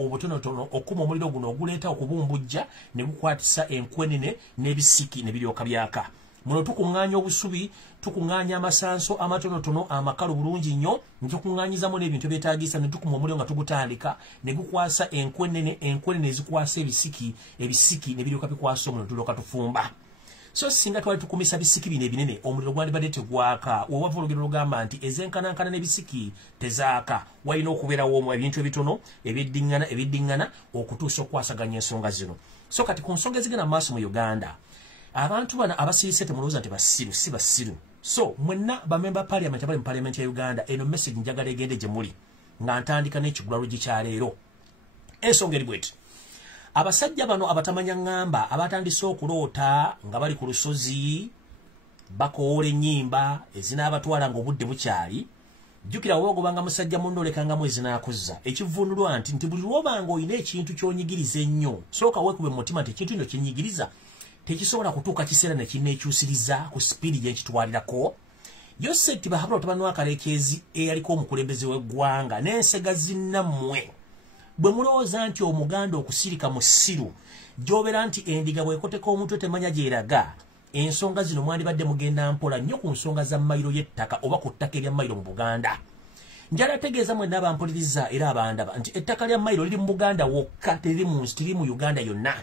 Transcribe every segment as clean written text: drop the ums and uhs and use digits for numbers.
Obutonotono okuma omuliro guno oguleeta okubumbujja ne gukwatisa enkwenene n'ebisiki ne biryoka byaka. Muno tukuŋŋaanya obusubi, tukuŋŋaanya amasanso amatonotono amakalu bulungi nnyo, ne tukuŋŋaanyizamu n'ebintu byetaagisa ne tukuma omuliro nga tugutandika ne gukwasa enkwenene ezikwasa ebisiki ne biryoka bikwasa omuliro tulyoka tufumba. So singa twali tukumisa bisiki bino ebinene omuliro gwandibadde tegwaka. Wewava olugero lugamba nti ezenkanankana n'ebisiki tezaaka. Walina okubeerawo ebintu ebitono ebiddiŋŋana okutuusa okwasaganya ensonga zino. So kati ku nsonga ezigenda mu maaso mu Uganda, abantu bano abasirise temulowooza nti basiru, si basiru. So mwenna bamemba parliament abali mu parliament ya Uganda, eno message njagala egende gye muli nga ntandika n'ekigulalo kyaleero. Ensonga eri bweti. Abasajja bano abatamanya ngamba abatandise okuloota nga bali ku lusozi bakoola ennyimba ezinaabatwala ng'obudde bukyali, jjukira wogobanga musajja munno olekangamu ezinaakuza. Ekivvuunulwa nti buli lwobanga olina ekintu ky'onyigiriza ennyo, sooka weekube mu mutima nti ekintu kino kyennyigiriza tekisobola kutuuka kiseera ne kinneekyusiriza ku sipiidi gye nkitwalirako. Yoseti bahabula otabani wa Kaleekezi eyaliko omukulembeze w'eggwanga n'ensega zinnammwe. Bwe mulowooza nti Omuganda okusirika mu ssiru gy'obeera nti endiga bw'ekoteka omutwe temanya gy'eraga, ensonga zino mwandibadde mugenda mpola nnyo ku nsonga za mayiro y'ettaka oba ku ttaka erya mayiro mu Buganda. Njala tegeeza mwenna abampuliriza era abandaba nti ettaka lya mayiro liri mu Buganda wokka, teriri mu Uganda yonna.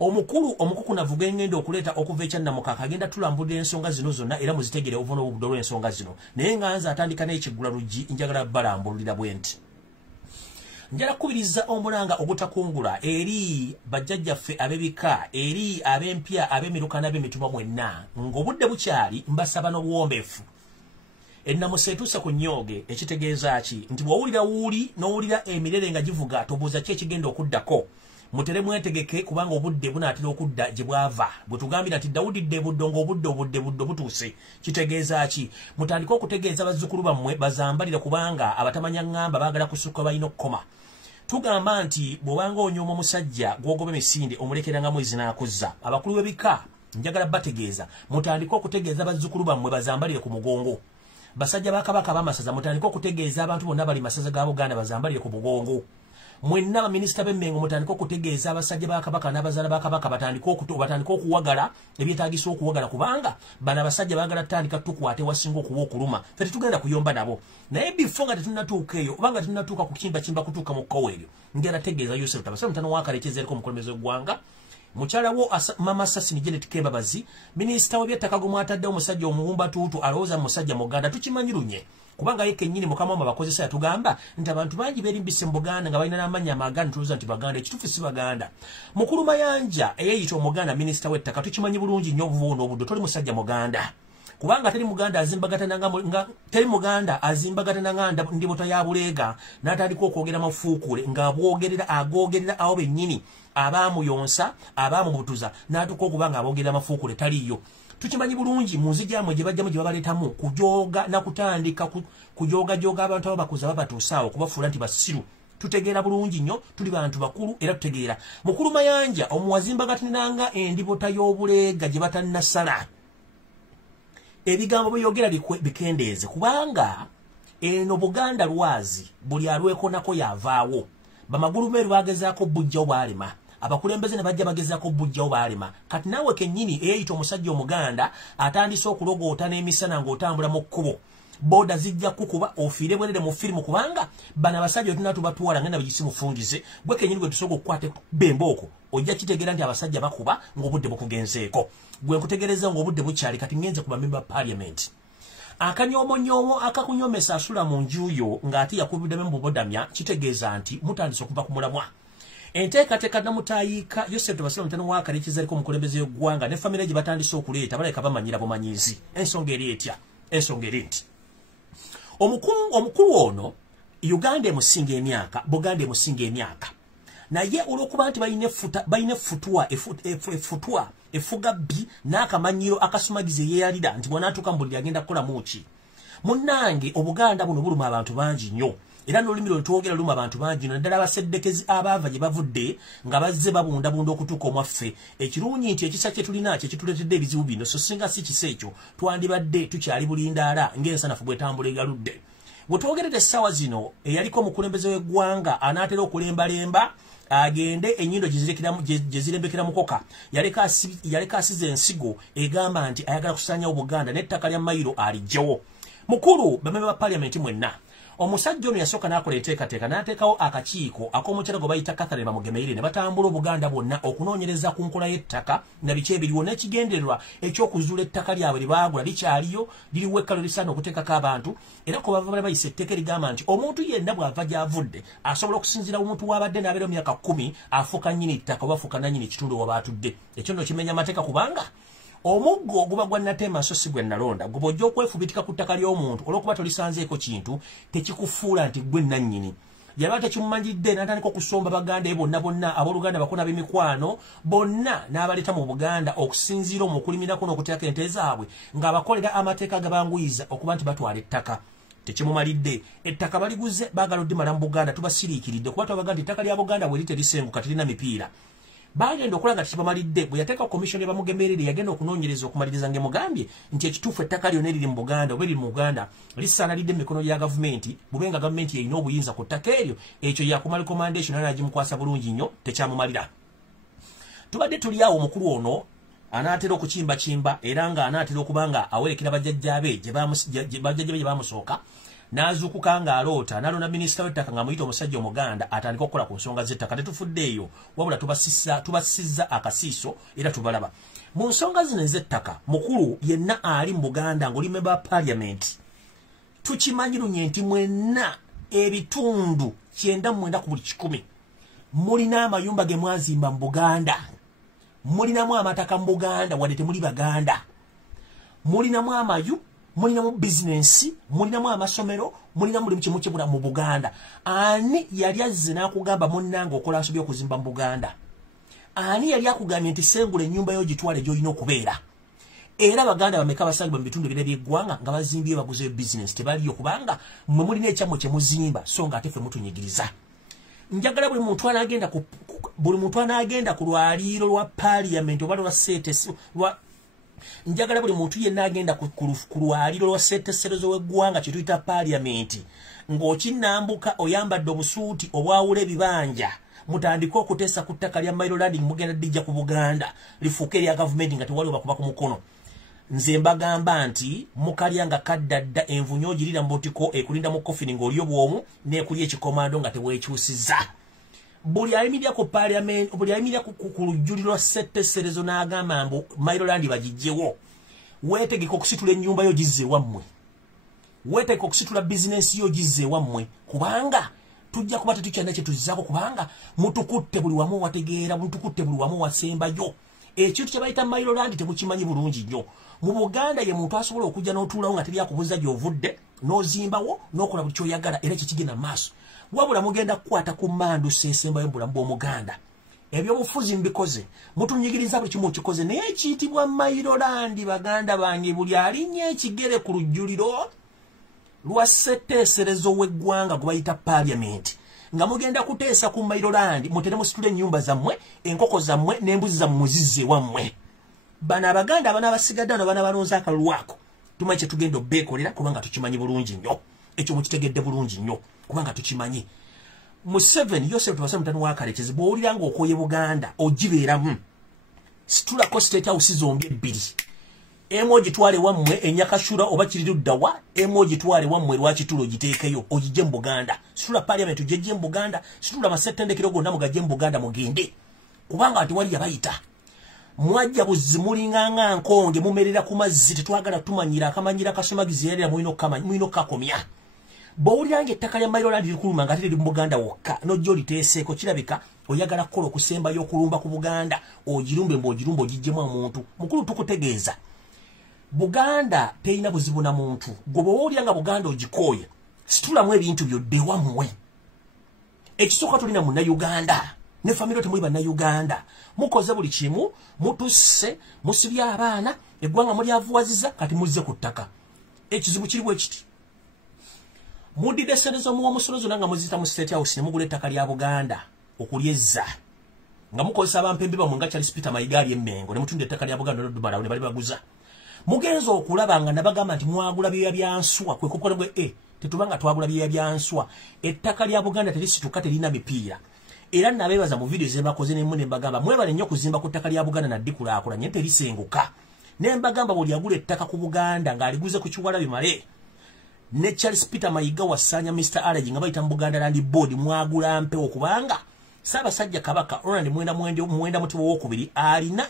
Omukukunavu ngenda okuleeta okuva ekyannamukaka agenda tulambulira ensonga zino zonna era muzitegere obuvuna obudde olw'ensonga zino. Naye nga nze atandika n'ekiggula luggi njagala balambulira bwe nti. Njala kubiriza omulanga ogutakungula eri bajjajjaffe ab'ebika, eri ab'empya ab'emiruka n'ab'emituma mwenna ng'obudde bukyali mbasaba n'obuwombeefu. Ennamusa etuusa ku nnyooge ekitegeeza ki nti bw'owulira wuuli n'owulira emirere nga givuga tobuuza ki ekigenda okuddako. Mutere mwetegeke kubanga obudde bunaatera okudda gye bwava. Bwe tugambira nti Dawudi ddebuddo ng'obudde butuuse kitegeeza ki? Mutandike okutegeeza bazzukulu bammwe bazambalire kubanga abatamanya ngamba baagala kusukka balina okukoma. Tugamba nti bw'obanga onyooma omusajja gw'ogoba emisinde omulekerangamu ezinaakuza. Abakulu b'ebika njagala bategeeza mutandike okutegeeza bazzukulu bammwe bazambalire ku mugongo. Basajja ba Kabaka b'amasaza mutandike okutegeeza abantu bonna bali masaza ga Buganda bazambalire ku mugongo. Mwenna baminisita b'emmengo mutandike okutegeeza abasajja ba Kabaka n'abazaala ba Kabaka batandike okuwagala ebyetaagisa okuwagala kubanga bano abasajja baagala tutandika tukwate wasinga okuwa okuluma. Ffe tetugenda kuyomba nabo. Naye bifo nga tetunnatuuka eyo oba nga tetunnatuuka ku kimba kutuuka mu kkowe eryo. Njala tegeeza Yosef Tabasa mutano wa Kaleekezi eriko omukulembeze w'eggwanga. Mukyala wo Mama Sassini Janet Kembabazi, minisita w'ebyettaka gw'omwataddewo omusajja omuwumba tuutu alowooza mu musajja Muganda tukimanyi lunye. Kubanga ye kennyini mukama wamwe bakozesa yatugamba nti abantu bangi beerimbise mu Buganda nga balina n'amannya amaganda tulowooza nti Baganda, ekituufu si Baganda. Mukulu Mayanja eyeeyita Omuganda minisita w'ettaka tukimanyi bulungi nnyo obuvubu n'obuddo toli musajja Muganda. Kubanga teri Muganda azimbagatana nga ndibota ya buleega n'atandika okwogera mafuukule ng'abwogerera agoogerera awo bennyini abaamuyonsa abaamubutuza n'atuuka okuba nga aboogerera mafuukule taliyo. Tukimanyi bulungi mu nzijamwe gye bajjamu gye babaleetamu kujooga na kutandika kujooga abantu ababakuza babatuusaawo kubafuula nti basiru. Tutegeera bulungi nnyo tuli bantu bakulu era tutegeera. Mukulu Mayanja omuwazimbagatinanga endibota y'obuleega gye batannasala. Ebigambo byogera bikendeeze kubanga eno Buganda lwazi buli alwekonako yavaawo. Bamagulu meeru bagezaako bujjawo baalema. Abakulembeze ne bajja bagezaako bujjawo baalema. Kati naawe kennyini eyeeyita omusajja Omuganda atandise okulogoota n'emisana ng'otambula mu kkubo. Boda zijja kukuba ofiire bwerere mu firimu kubanga bano abasajja tulina tubatwala ngenda bigisi bufungize. Gwe kennyini gwe tusobola okukwata bembooko ojja kitegeera nti abasajja bakuba ng'obudde bukugenzeeko. Gwe nkutegereza ng'obudde bukyali kati ngenze ku bamemba parliament. Akanyoomonyomo akakunyomesa asula mu njuyo ng'ate yakubiddemu mu bubodamya kitegeeza nti mutandise okuva ku mulamwa. Enteekateeka namutayiika Yosef Tabasa mutano wa Kaleekezi eriko omukulembeze w'eggwanga ne famire gye batandise okuleeta baleka bamanyira bumanyizi. Ensonga eri etya? Ensonga eri nti omukulu ono Uganda emusinga emyaka, Buganda emusinga emyaka. Naye olw'okuba nti balina efuga bbi n'akamanyiro akasumagiza yeeyalira nti bw'anaatuuka mu buli agenda kukola muki. Munnange Obuganda buno buluma abantu bangi nnyo. era n'olulimi lwe twogera luma abantu bangi naddala abaseddekezi abaava gye bavudde nga bazze babundabunda okutuuka omwaffe ekirungi nti ekisa kye tulina kye kituleetedde ebizibu bino so singa si kisa ekyo twandibadde tukyali bulindaala ng'ensanafu bw'etambula egaludde bwe twogeredde essaawa zino eyaliko omukulembeze w'eggwanga anaatera okulembalemba agende ennyindo gye zirembekera mukoka yaleka asiza ensigo egamba nti ayagala kusaanyawo Buganda n'ettaka lya mayiro alijjawo mukulu bameme ba paliamenti mwenna omusajja ono yasooka n'akola enteekateeka n'ateekawo akakiiko ak'omukyala gwe bayita Catherine Bamugemeire ne batambula Obuganda bwonna okunoonyereza ku nkola y'ettaka na biki ebiriwo n'ekigendererwa eky'okuzuula ettaka lyabwe lye baagula likyaliyo liriwo ekkalo lisaana okuteekako abantu era ku bava bayisa etteeka erigamba nti omuntu yenna bw'ava gy'avudde asobola okusinziira omuntu w'abadde n'abeera mu myaka 10 afuuka nnyini ttaka oba afuuka nannyini ekitundu we baatudde ekyo nno kimenya amateeka kubanga omuggo oguba gwa Natema so si gwe nalonda gwe bw'ojja okwefubitika ku ttaka ly'omuntu olw'okuba tolisanzeeko kintu tekikufuula nti gwe nannyini yaba tekimumanyidde n'atandika okusomba Baganda bonna abooluganda bakona b'emikwano bonna n'abaleeta mu Buganda okusinziira omukulimirako n'okuteeka ente zaabwe ng'abakolera amateeka gabanguyiza okuba nti batwala ettaka tekimumalidde ettaka baliguze baagala oddimala mu Buganda tubasiriikiridde kuba twabaga nti ettaka lya Buganda bwe literisenguka terina mipiira bagenda okukola nga tekibamalidde bwe yateeka komishoni Bamugemeerere yagenda okunoonyereza okumaliriza ng'emugambye nti ekituufu ettaka lyonna eriri mu Buganda oba eriri mu Buganda lisaanalidde mu mikono gya gavumenti bube nga gavumenti yeyina obuyinza ku ttaka eryo ekyo yakumala recommendation era nagimukwasa bulungi nnyo tekyamumalira tubadde tuli awo omukulu ono anaatera okukimbakimba era nga anaatera okuba nga awerekera bajjajjaabe gye baamusooka n'azuukuka ng'aloota n'alonda minisita w'ettaka ng'amuyita omusajja Omuganda atandika okukola ku nsonga z'ettaka tetufuddeeyo wabula tubasizza akasiiso era tubalaba mu nsonga zino ez'ettaka mukulu yenna ali mu Buganda ng'oli member wa paliamenti tukimanyi lunye nti mwenna ebitundu 99 ku buli 100 mulina amayumba ge mwazimba mu Buganda mulinamu amataka mu Buganda wadde temuli Baganda mulinamu amayu mulinamu bizinensi mulinamu amasomero mulinamu buli kimu kibula mu Buganda ani yali azze n'akugamba munnange okola nsobi okuzimba mu Buganda ani yali akugambye nti sengula ennyumba yo gitwale gy'olina okubeera era Baganda bameka basalibwa mu bitundu ebirala by'eggwanga nga bazimbye baguze bizinensi tebaliyo kubanga mmwe mulina ekyamwe kye muzimba so nga ate ffe mutunyigiriza njagala buli muntu anaagenda ku lwaliiro lwa paliamenti oba lwa seetesi njagala buli muntu yenna agenda ku lwaliiro lwa seeteserezo w'eggwanga kye tuyita paliamenti ng'okinnambuka oyambadde obusuuti obwawula ebibanja mutandike okuteesa ku ttaka lya Maryland mugenda dijja ku Buganda lifuuke erya gavumenti nga tewali bakuba ku mukono nze mbagamba nti mukalya nga kaddadda envunyo ogirira mbotiko ekulinda mu kofini ng'oli obwomu n'ekulya ekikomando nga tebwekyusiza buli ayimirira ku paliamenti buli ayimirira ku lujjuliro lwa setteserezo n'agamba mbu Maryland bagijjewo weetegeka okusitula ennyumba yo gizze wammwe weetegeka okusitula bizinensi yo gizze wammwe kubanga tujja kuba tetukyalina kye tuzizaako kubanga mutukutte buli wamu wategeera mutukutte buli wamu wasembayo ekintu kye bayita Maryland temukimanyi bulungi nnyo mu Buganda ye muntu asobola okujja n'otuulawo nga teri akubuuza gy'ovudde n'ozimbawo n'okola buli kyoyagala era kikigenda mu maaso wabula mugenda kukwata ku mmandu seesembayo mu bulamu bw'Omuganda ebyobufuzi mbikoze mutunyigiriza buli kimu kikoze naye kiyitibwa Maryland Baganda bange buli alinnya ekigere ku lujjuliro lwa setteeserezo w'eggwanga gwe bayita paliamenti nga mugenda kuteesa ku Maryland mutere musitule ennyumba zammwe enkoko zammwe n'embuzi zammwe muzizze wammwe bano Abaganda abana abasigadde wano bana balonze akalulu ako tumanyi kye tugenda obbeekolera kubanga tukimanyi bulungi nnyo ekyo mukitegedde bulungi nnyo kubanga tukimanyi Museveni Yosef Tubasa mutani wa Kalekezi bw'owulira ng'okooye Buganda ogibeeramu situlako state house zombi ebbiri emu ogitwale wammwe enyakashura oba kiriruddawa emu ogitwale wammwe lwakitulo ogiteekeyo ogijje mu Buganda situla paliamenti ojejje mu Buganda situla amasettendekero gonna mugajje mu Buganda mugende kubanga tewali yabayita mwajja buzzi mulinganga nkonge mumerera ku mazzi tetwagala tumanyira akamanyira kasemagizi yalira mwino kakomya bw'owuliranga ettaka lya Maryland likuluma nga teri mu Buganda wokka n'ojja oliteeseeko kirabika oyagala kukola okusembayo okulumba ku Buganda ogirumbe mbw'ogirumba ogijjemu omuntu mukulu tukutegeeza Buganda terina buzibu na muntu gwe bw'owuliranga Buganda ogikooye situlamu ebintu byodde wammwe ekisooka tulina Munnayuganda ne famiro temuli Bannayuganda mukoze buli kimu mutusse musibye abaana eggwanga mulyavuwaziza kati muzze ku ttaka ekizibu kiri bwe kiti Mudide sente zo muwa musolo zonna nga muzita mu State House ne mugula ettaka lya Buganda okulyezza. Nga mukozesa abampembe bamwe nga Charles Peter Mayigali Emmengo ne mutunda ettaka lya Buganda n'Odumala ne bali baguza. Mugenzo okulaba nga nabagamba nti mwagula byeya byanswa kwe kukola ngwe tetubanga twagula byeya byanswa. Ettaka lya Buganda terisituka terina mipiira. Era nabebaza mu video ze bakoze ne mune mbagamba mwebale nnyo kuzimba ku ttaka lya Buganda na dikula nye terisenguka. Ne mbagamba buli agula ettaka ku Buganda ng'aliguze ku kiwala bimale. Ne Charles Peter Mayiga wasanya Mr. Allergy nga bayita mu Buganda Land Board mwagula mpewo kubanga Ssaabasajja Kabaka Ronald mwenda muti w'okubiri alina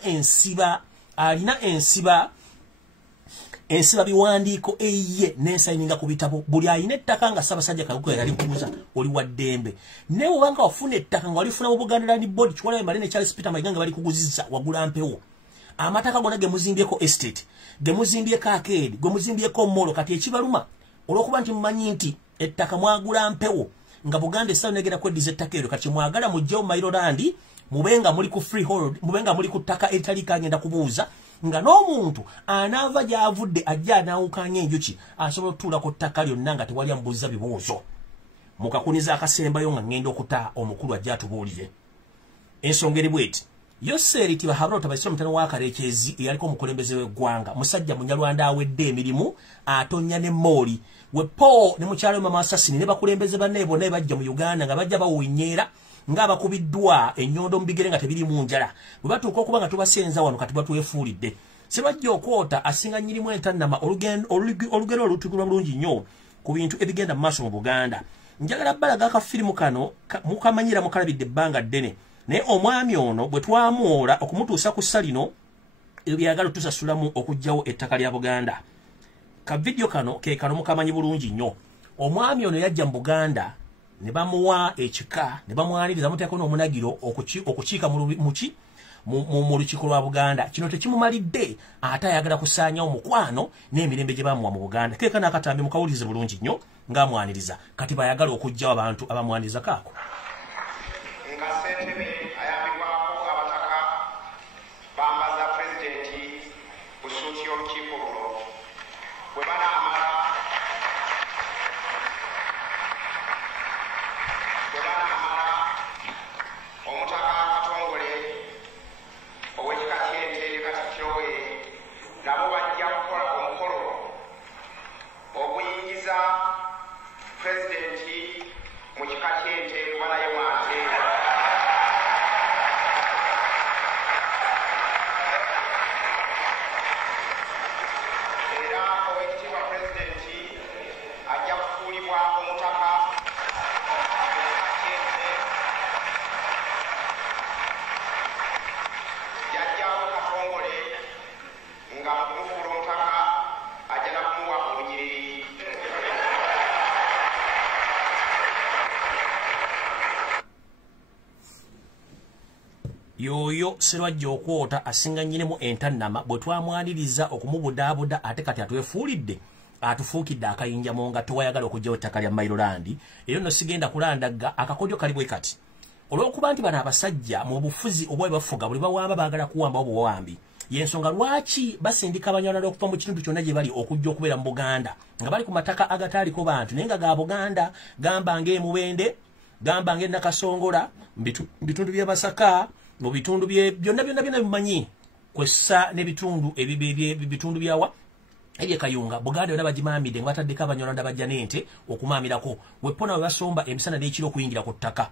ensiba biwandiiko eye n'ensayininga ku bitabo buli alina ettaka nga Ssaabasajja Kabaka yali kuuza oli wa ddembe ne bw'obanga wafuna ettaka nga walifuna mu Buganda Land Board kiwala bimale ne Charles Peter Mayiga nga bali kuguzizza wagula mpewo amataka gonna ge muzimbyeko estate ge muzimbyeko arcade ge muzimbyeko molo kati ekibaluma olwokuba nti mumanyi nti ettaka mwagula mpewo nga Buganda essa negera kweddiza ettaka eryo kati mwagala mujjewo Mayiroland mubenga muli ku freehold mubenga muli ku ttaka eritali kagenda kubuuza nga n'omuntu anaava gy'avudde ajja anaawukanya enjuki asobola otuula ku ttaka lyonna nga tewali amubuuza bibuuzo mukakuniza akasembayo nga ngenda okuta omukulu ajja atubuulire ensonga eri bweti Yoseri Tibahabula tabaisira mutano wa Karekyezi yaliko omukulembeze w'eggwanga musajja munyalwanda awedde emirimu atonya ne moli wepo ne mukyalo mama Assassini ne bakulembeze banne bonna bajja mu Uganda nga bajja bawunyera nga bakubiddwa ennyondo mbigere nga tebiri mu njala bwe batuuka okuba nga tubasenza wano kati batwefuulidde sebajja okwota asinga nnyirimu entannama olugero olutukulwa bulungi nnyo ku bintu ebigenda mu maaso mu Buganda njagala balaga akafirimu kano mukamanyira mukalabidde ebbanga ddene naye omwami ono bwe twamuwola okumutuusa ku salino ebyagala tusasulamu okugjawo ettaka lya Buganda ka video kano ke kano mukamanyi bulungi nnyo omwami ono yajja mu Buganda ne bamuwa ekika ne bamwaniriza muteeko n'omunagiro okukiika mu lukiiko lwa Buganda kino tekimumalidde ate ayagala kusaanya omukwano n'emirembe gye bamuwa mu Buganda keeka n'akatambi mukawulize bulungi nnyo ng'amwaniriza kati bayagala okugjawo abantu abamwaniriza kaako yoyo serwajja okwota asinga nnyinemu entannama bwe twamwaniriza okumubudaabuda ate kati atwefuulidde atufuukidde akayinja mu nga tewayagala okugjawo ettaka lya Mayiroland era nno sigenda kulandagga akakodyo kali bwe kati olw'okuba nti bano abasajja mu bufuzi obwa bwe bafuga buli bawamba baagala kuwamba obuwambi yensonga lwaki basindika abanyalwanda okuva mu kitundu kyonna gye bali okujja okubeera mu Buganda nga bali ku mataka agataaliko bantu naye nga ga Buganda gamba ng'emubende gamba ng'enakasongola bitundu bya Masaka mu bitundu byonna bimanyi kwessa n'ebitundu ebitundu byawa ebyekayunga Buganda yonna bagimaamidde nga bataddeko abanyalwanda bajja n'ente okumaamirako wepona we basomba emisana n'ekiro okuyingira ku ttaka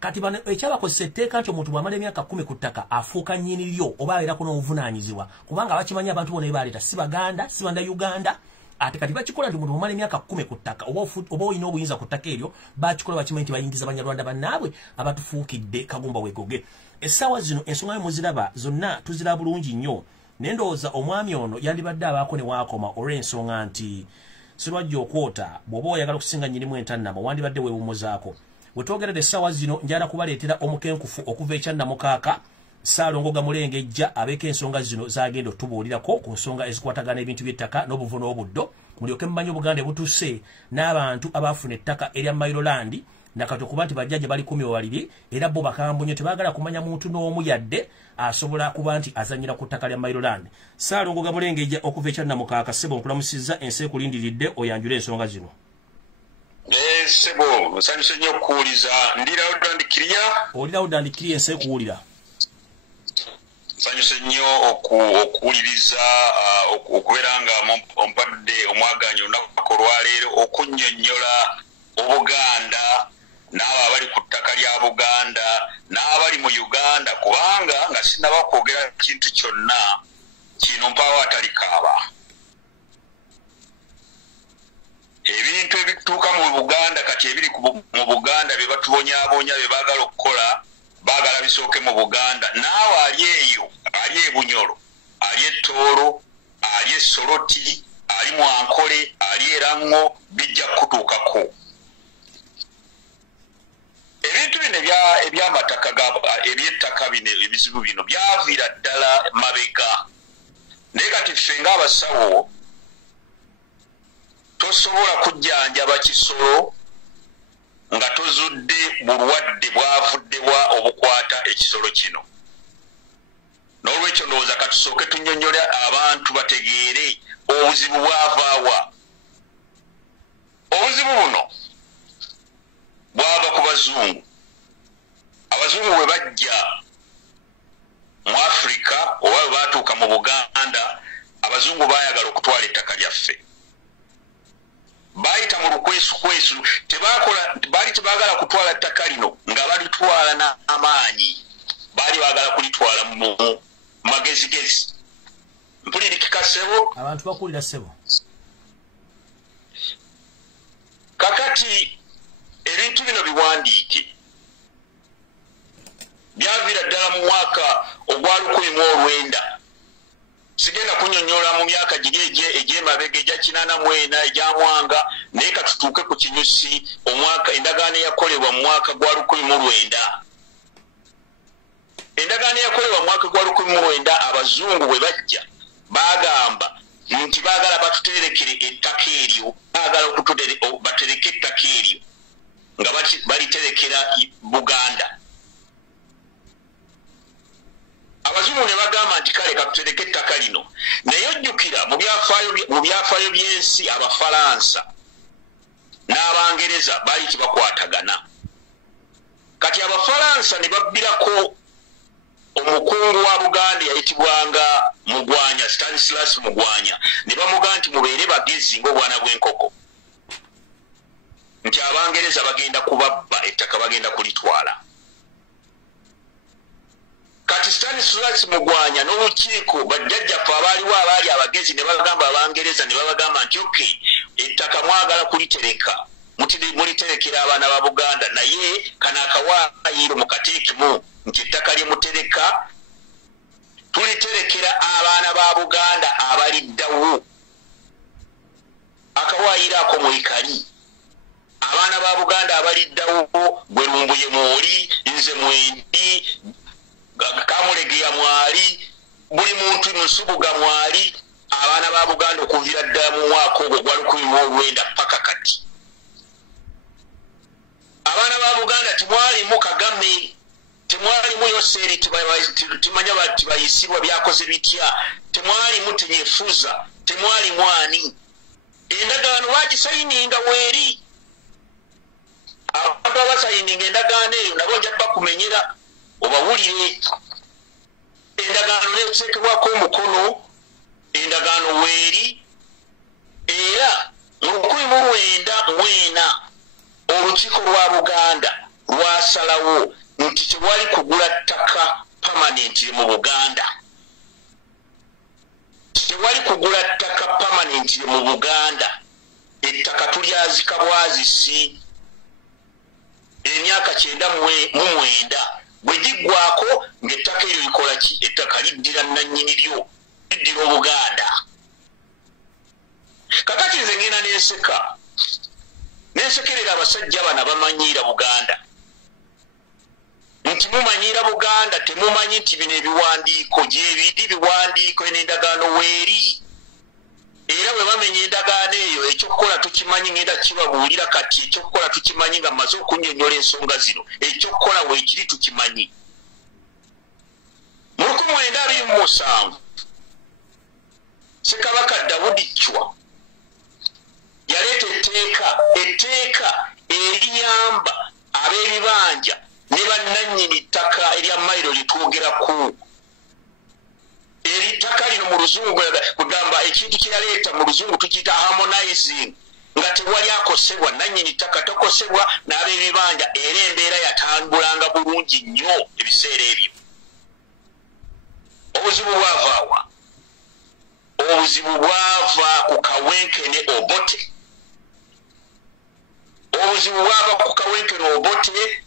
kati bano ekyabakozesa etteeka nti omuntu bw'amala emyaka 10 ku ttaka afuuka nnyini lyo oba abeerako n'obuvunaanyizibwa kubanga bakimanyi abantu bona ebaleeta si Baganda si Bannayuganda ate kati bakikola nti omuntu bw'amala emyaka 10 ku ttaka oba olina obuyinza ku ttaka eryo bakikola bakimanyi nti bayingiza Banyarwanda bannaabwe abatufuukidde kagumba wegoge essaawa zino ensonga yo muziraba zonna tuzira bulungi nnyo naye ndowooza omwami ono yandibadde abaako ne waakoma olw'ensonga nti sirwajja okwota bw'oba oyagala okusinga nnyinimu entannama wandibadde weewummuzaako bwe twogeredde essaawa zino njala kubaleetera omukenkufu okuva ekyannamukaaka Ssaalongo Gamulengejja abeeko ensonga zino zagenda otubuulirako ku nsonga ezikwatagana ebintu by'ettaka n'obuvu n'obuddo mulyoke mumanyi Obuganda butuse n'abantu abaafuna ettaka erya Mayiroland nakati okuba nti bajja gye bali 12 era bo bakambunye tebaagala kumanya muntu n'omu yadde asobola kuba nti azanyira ku ttaka lya Mayiroland Ssaalongo Gamulengejja okuva ekyannamukaaka ssebo nkulamusizza ensi ekulindiridde oyanjule ensonga zino. Sebo, nsanyuse nnyo okuwuliza. Ndi Lawuda Ndikiriya. Oli Lawuda Ndikiriya ensi ekuwulira. Nsanyuse nnyo okuwuliriza okubeera nga ompadde omwaganyo olunaku olwaleero okunnyonnyola Obuganda n'abo abali ku ttaka lya Buganda n'abali mu Uganda kubanga nga sinaba kwogera kintu kyonna kino mpaawo atali kaaba. Ebintu ebituuka mu Buganda kati ebiri mu Buganda bye batubonyaabonya bye baagala okukola baagala bisooke mu Buganda. Naawe ali eyo, ali e Bunyoro, ali e Tooro, ali e Soroti, ali mu Ankole, ali e Rango, bijja kutuukako. Ebintu bino eby'amataka eby'ettaka bino ebizibu bino byaviira ddala mabega. Naye kati ffe ng'abasawo tosobola kujjanjaba kisolo nga tozudde bulwadde bwavuddebwa obukwata ekisolo kino. N'olwekyo ndowooza katusooke tunnyonnyole abantu bategeere obuzibu bwavaawa. Obuzibu buno bwava ku bazungu. Abazungu bwe bajja mu Afrika oba bwe baatuuka mu Buganda, abazungu baayagala okutwala ettaka lyaffe. Bayita mu lukwesukwesu, baali tebaagala kutwala ttaka lino nga balitwala n'amaanyi. Baali baagala kulitwala mu magezigezi. Mpulirikika ssebo? Abantu bakulira ssebo. Kakati ebintu bino biwandiike. Byaviira ddala mu mwaka ogwa 1900. Sigenda kunnyonnyola mu myaka giri egy'emabega egya 84 egya Mwanga naye katutuuke ku Kinyusi omwaka endagaano eyakolebwa mu mwaka gwa 1900. Endagaano eyakolebwa mu mwaka gwa 1900 abazungu bwe bajja bagamba nti baagala batuterekere ettaka eryo, baagala batereke ettaka eryo nga baliterekera Buganda. Abazungu ne bagamba nti kale katutereke ettaka lino. Naye ojjukira mu byafaayo by'ensi Abafalansa n'Abangereza baali tebakwatagana. Kati Abafalansa ne babbirako omukungu wa Buganda yayitibwanga Mugwanya, Stanislas Mugwanya. Ne bamugamba nti mubeere bagezi ng'obwana bw'enkoko. Nti Abangereza bagenda kubabba ettaka bagenda kulitwala. Kati Stanislas Mugwanya n'olukiiko bajjajjaffe abaaliwo abaali abagezi ne bagamba Abangereza ne babagamba nti okay, ettaka mwagala kulitereka muliterekera abaana ba Buganda naye kana akawaayiro mukateekemu nti ettaka lye mutereka tuliterekera abaana ba Buganda abaliddawo. Akawaayiro ako mwekali abaana ba Buganda abaliddawo gwe Lumbuye mwoli, nze mwendi, Kamulegeya mwali, buli muntu Nsubuga mwali, abaana ba Buganda okuviira ddala mu mwaka ogwo gwa 1900 paka kati. Abaana ba Buganda temwalimu Kagame, temwalimu Yoseri timanya bati bayisibwa byakoze bitya, temwalimu Tenyefuza, temwalimu ani. Endagaano bagisayininga weeri. Abantu abasayininga endagaano eyo nabo ojja bakumenyera obawulire. Endagaano neeteekebwako omukono, endagaano weeri. Era mu 1904 olukiiko lwa Buganda lwasalawo nti tewali kugula ttaka permanently mu Buganda. Tewali kugula ttaka permanently mu Buganda. Ettaka tulyazika bwazisi. Emyaka 99 bwe giggwako ng'ettaka eryo likola ki? Ettaka liddira nannyini lyo, liddira Obuganda. Kakati nze ngenda nensekerera abasajja bano bamanyiira Buganda. Nti mumanyiira Buganda temumanyi nti bino ebiwandiiko gyebiri biwandiiko n'endagaano weeri. Era bwe bamenya endagaano eyo ekyokukola tukimanyi ngenda kibabuulira kati ekyokukola tukimanyi nga mmaze okunnyonnyola ensonga zino. Ekyokukola weekiri tukimanyi. Mu 1927 Ssekabaka Daudi Chwa yaleeta etteeka eriyamba ab'ebibanja ne bannannyini ttaka erya mayiro litwogerako. Eritaka lino mu luzungu kugamba ekintu kye yaleeta mu luzungu tukiyita harmonizing, nga tewali akosebwa nannyini ttaka tokosebwa n'ab'ebibanja, era embeera yatambulanga bulungi nnyo ebiseera ebyo. Obuzibu bwavaawa? Obuzibu bwava ku Kawenkene Obote. Obuzibu bwava ku Kawenkene Obote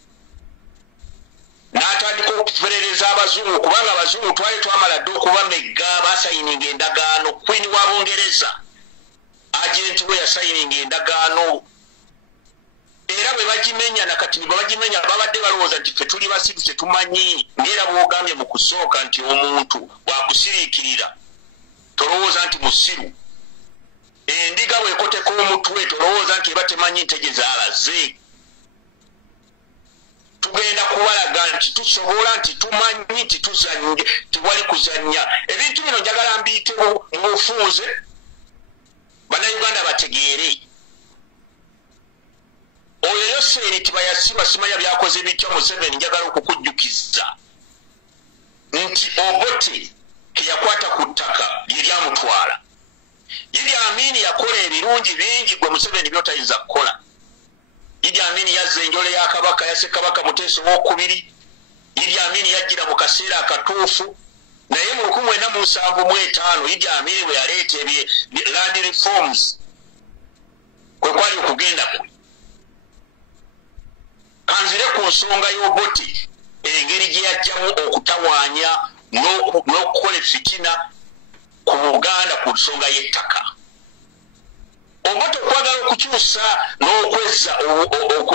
n'atandika okuferereza abazungu, kubanga abazungu twali twamala dde okubamegga, basayininga endagaano. Queen w'Abongereza agenti we yasayininga endagaano, era bwe bagimenya nakati bwe bagimenya babadde balowooza nti ffe tuli basiru tetumanyi, ng'era bw'ogambye mu kusooka nti omuntu bwakusiriikirira tolowooza nti musiru. Endiga bw'ekoteka omutwe tolowooza nti eba temanyi ntege zaalaze. Tugenda kubalaga nti tusobola, nti tumanyi, nti tuzannye, tewali kuzannya. Ebintu bino njagala mbiyitewo mu bufunze bannayuganda bategeere. Oyo Yoseri Tibayasiba simanya byakoze bitya Museveni, njagala okukujjukiza nti Obote ke yakwata ku ttaka lye lyamutwala. Idi Amini yakola ebirungi bingi gwe Museveni by'otayinza kukola. Idi Amini yazza enjole ya Kabaka, yasse Kabaka Muteesa II. Idi Amini yajjira mu kaseera akatuufu, naye mu 1975 Idi Amini bwe yaleeta land reforms kwe kwali okugenda kwe. Kanzire ku nsonga y'Obote, engeri gye yajjamu okutawaanya n'okukola fitina ku Buganda ku nsonga y'ettaka. Obote okwagala okukyusa n'okwezza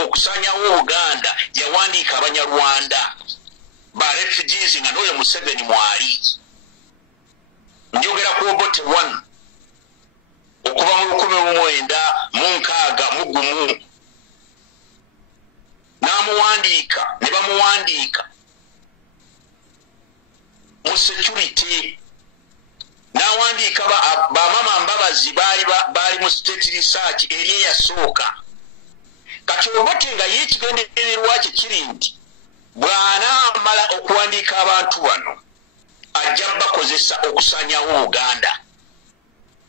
okusaanyawo Buganda yawandiika Abanyarwanda ba refugees nga n'oyo Museveni mwali. Njogera ku Obote 1 okuva mu 1961 n'amuwandiika, ne bamuwandiika mu security. N'awandiika bamama Mbabazi baali mu state research eri eyasooka. Kati Obote nga ye ekigendererwa kye kiri nti bw'anaamala okuwandiika abantu bano ajja bakozesa okusaanyawo Uganda,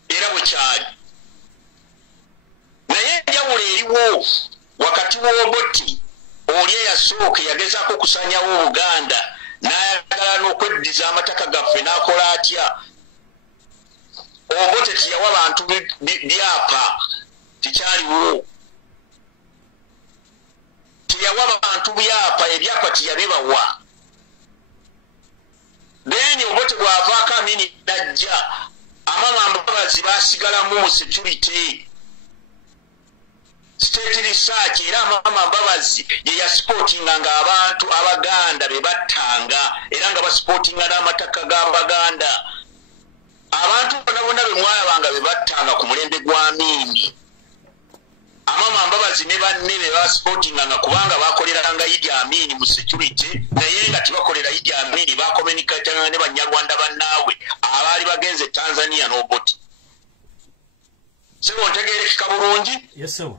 era bwe kyali. Naye enjawulo eriwo wakati w'Obote oli eyasooka yagezaako okusaanyawo Uganda n'ayagala n'okweddiza amataka gaffe n'akola atya. Obote teyawa bantu byapa, tekyaliwo. Teyawa bantu byapa, ebyapa teyabibawa. Then Obote bw'avaako Amini n'ajja, Amama Mbabazi baasigalamu mu security state research, era Amama Mbabazi ye yasupportinganga abantu Abaganda be battanga, era nga basupportinga n'amataka g'Abaganda. Abantu bonna be mwalabanga be battanga ku mulembe gwa Amini, Amama Mbabazi ne banne be basupportinganga, kubanga bakoleranga Idi Amini mu security, naye nga tebakolera Idi Amini, bakomunikatanga ne Banyarwanda bannaabwe abaali bagenze Tanzania n'Obote. Sebo ntegeerekeka bulungi? Yes, sir.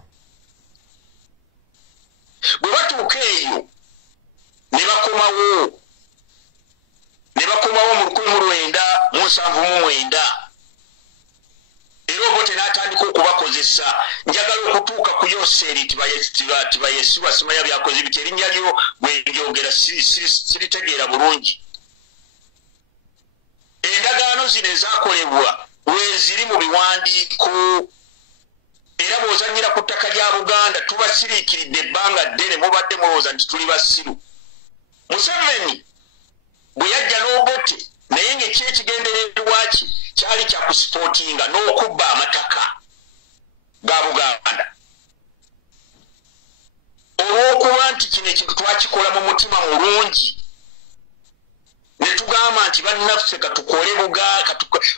Bwe batuuka eyo ne bakomawo mu 1979, era Obote n'atandika okubakozesa. Njagala okutuuka ku Yoseri Tibayasiba simanya byakoze bitya, erinnya lyo bwe ndyogera siritegeera bulungi. Endagaano zino ezaakolebwa lweziri mu biwandiiko, era bw'ozannyira ku ttaka lya Buganda tubasiriikiridde ebbanga ddene, mubadde mulowooza nti tuli basiru. Museveni bwe yajja n'Obote, naye ng'ekyekigendererwa kye kyali kya kusipootinga n'okubba amataka ga Buganda. Olw'okuba nti kino ekintu twakikola mu mutima mulungi, ne tugamba nti bannaffe katukole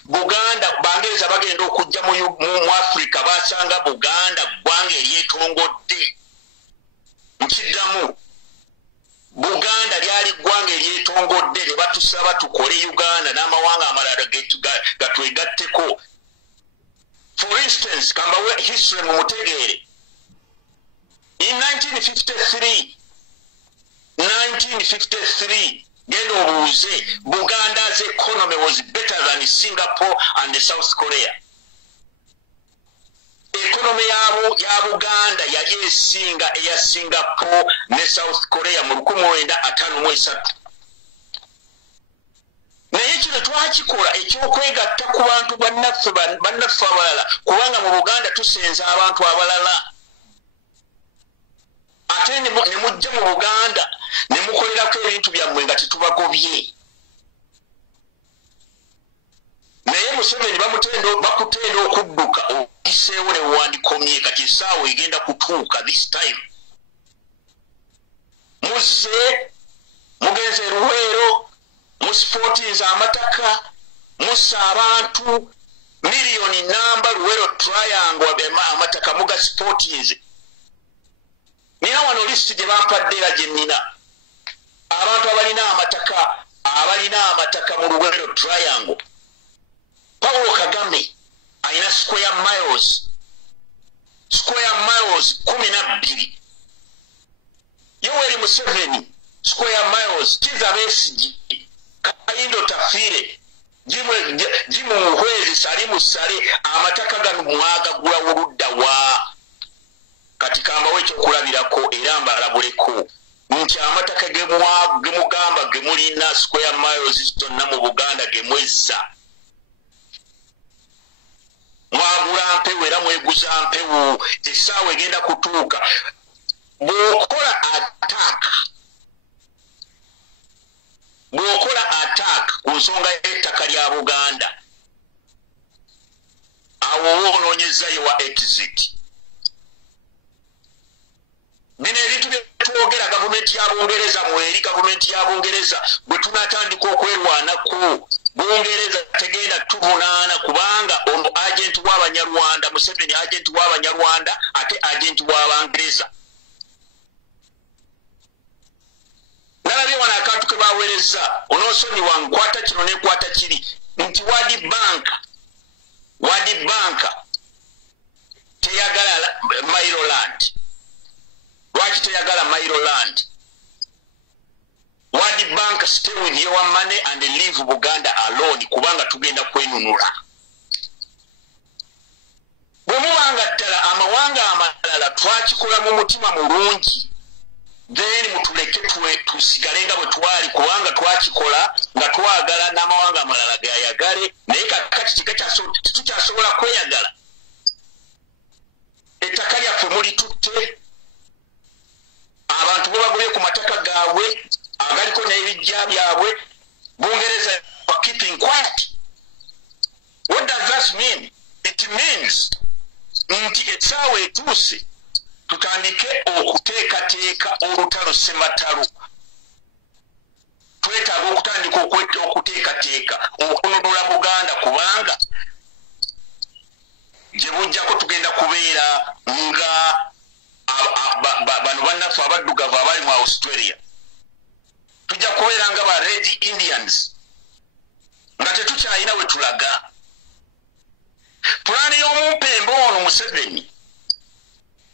Buganda. Bangereza bagenda okujja mu Afrika basanga Buganda ggwanga eryetongodde. Nkiddamu, Buganda lyali ggwanga eryetongodde, ne batusaba tukole Uganda n'amawanga amalala gatwegatteko. For instance, kambawe history mu mutegeere, In 1953, genda obuuze, Buganda's economy was better than Singapore and South Korea. Economy ya Buganda yali esinga eya Singapore ne South Korea mu 1953. Naye kino twakikola ekyokwegatta ku bantu bannaffe abalala kubanga mu Buganda tusenza abantu abalala. Ate ne mujja mu Buganda ne mukolerako ebintu byammwe nga tetubagobye. Naye Museveni bakutenda okudduka okiseewo ne wandikomye kati essaawa egenda kutuuka this time. Muzze mugenze Luweero musipotinza amataka mussa abantu miliyoni namba Luweero triangle amataka muga sipotinze. Nina wano list gye bampadde era gye nnina abantu abalina amataka mu Luweero triangle. Paulo Kagame alina square miles 12. Yoweri Museveni square miles Kiza Besigye Kayindo Tafire Jimu Muhwezi Salimu Sale amataka gano mwagagula oludda wa kati kambawo ekyokulabirako era mbalabuleko nti amataka gemugamba gemulina square miles zonna mu Buganda gemwezza. Mwagula mpewo era mweguza mpewo essaawa egenda kutuuka. Bw'okola attack ku nsonga y'ettaka lya Buganda awo onoonyezayo wa exit. Bino ebintu bye twogera gavumenti ya Bungereza mweri gavumenti ya Bungereza bwe tunatandika okwerwanako Bungereza tegenda tuvunaana kubanga ono agent w'Abanyarwanda Museveni agent w'Abanyarwanda ate agent w'Abangereza. Nalabye wana akantu ke baweereza onoosonyi wankwata kino nekwata kiri nti World Bank teyagala Maryland. Lwaki teyagala Maryland? World Bank stay with your money and leave Buganda alone kubanga tugenda kwenunula. Bwe mubanga ddala amawanga amalala twakikola mu mutima mulungi then mutuleke tusigalenga bwe twali kubanga twakikola nga twagala n'amawanga amalala gayagale naye kakati tukyasobola kweyagala. Ettaka lyaffe mulitutte abantu bwebagobye ku mataka gaabwe agaliko n'ebijja byabwe. Bungereza are keeping quiet. What does that mean? It means nti essaawa etuuse tutandike okuteekateeka olutalo ssematalo. Twetaaga okutandika okuteekateeka okununula Buganda kubanga gye bujjako tugenda kubeera nga bano bannaffe abaddugavu abali mu Australia. Tujja kubeera nga ba Red Indians nga tetukyalina we tulaga. Pulaani y'omumpembe ono Museveni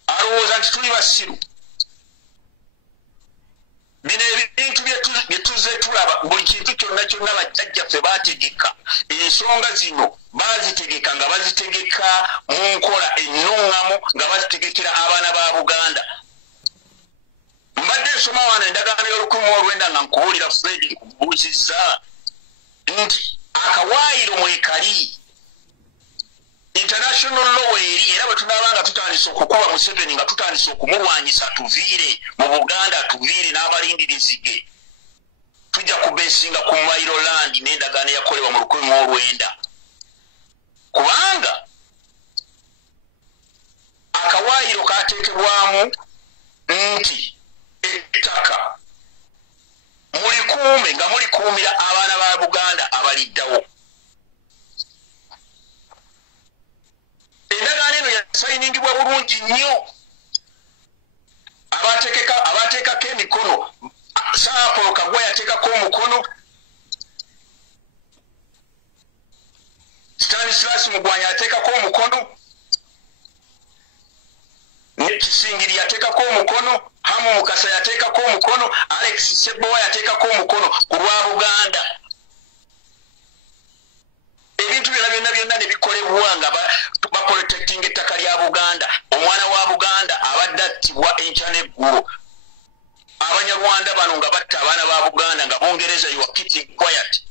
alowooza nti tuli basiru. Bino ebintu bye tuzze tulaba buli kintu kyonna bajjajjaffe baategeka. Ensonga zino baazitegeka nga bazitegeka mu nkola ennuŋŋamu nga bazitegekera abaana ba Buganda. Mbadde nsoma wano endagaano y'Olukumi nga nkubuulira Fred nkubuuzizza nti akawaayiro mwekali international law eri era bwe tunaabanga tutandise okukuba Museveni nga tutandise okumulwanyisa tuviire mu Buganda tuviire n'abalindirizi ge tujja kubeesinga ku Maryland n'endagaano yakolebwa mu 1900 kubanga akawaayiro kaateekebwamu nti ettaka mulikuume nga mulikuumira abaana ba Buganda abaliddawo. Endagaano eno yasayiningibwa bulungi nnyo. Abateekako emikono Saapolo Kagwa yateekako omukono, Stanislas Mugwanya yateekako omukono, ne Kasingiri yateekako omukono, Hamu Mukasa yateekako omukono, Alex Sebowa yateekako omukono ku lwa Buganda. Ebintu byonna ne bikolebwa nga baprotecting ettaka lya Buganda. Omwana wa Buganda abadde attibwa enkya n'eggulo. Abanyarwanda bano nga batta abaana ba Buganda nga Bungereza you are keeping quiet.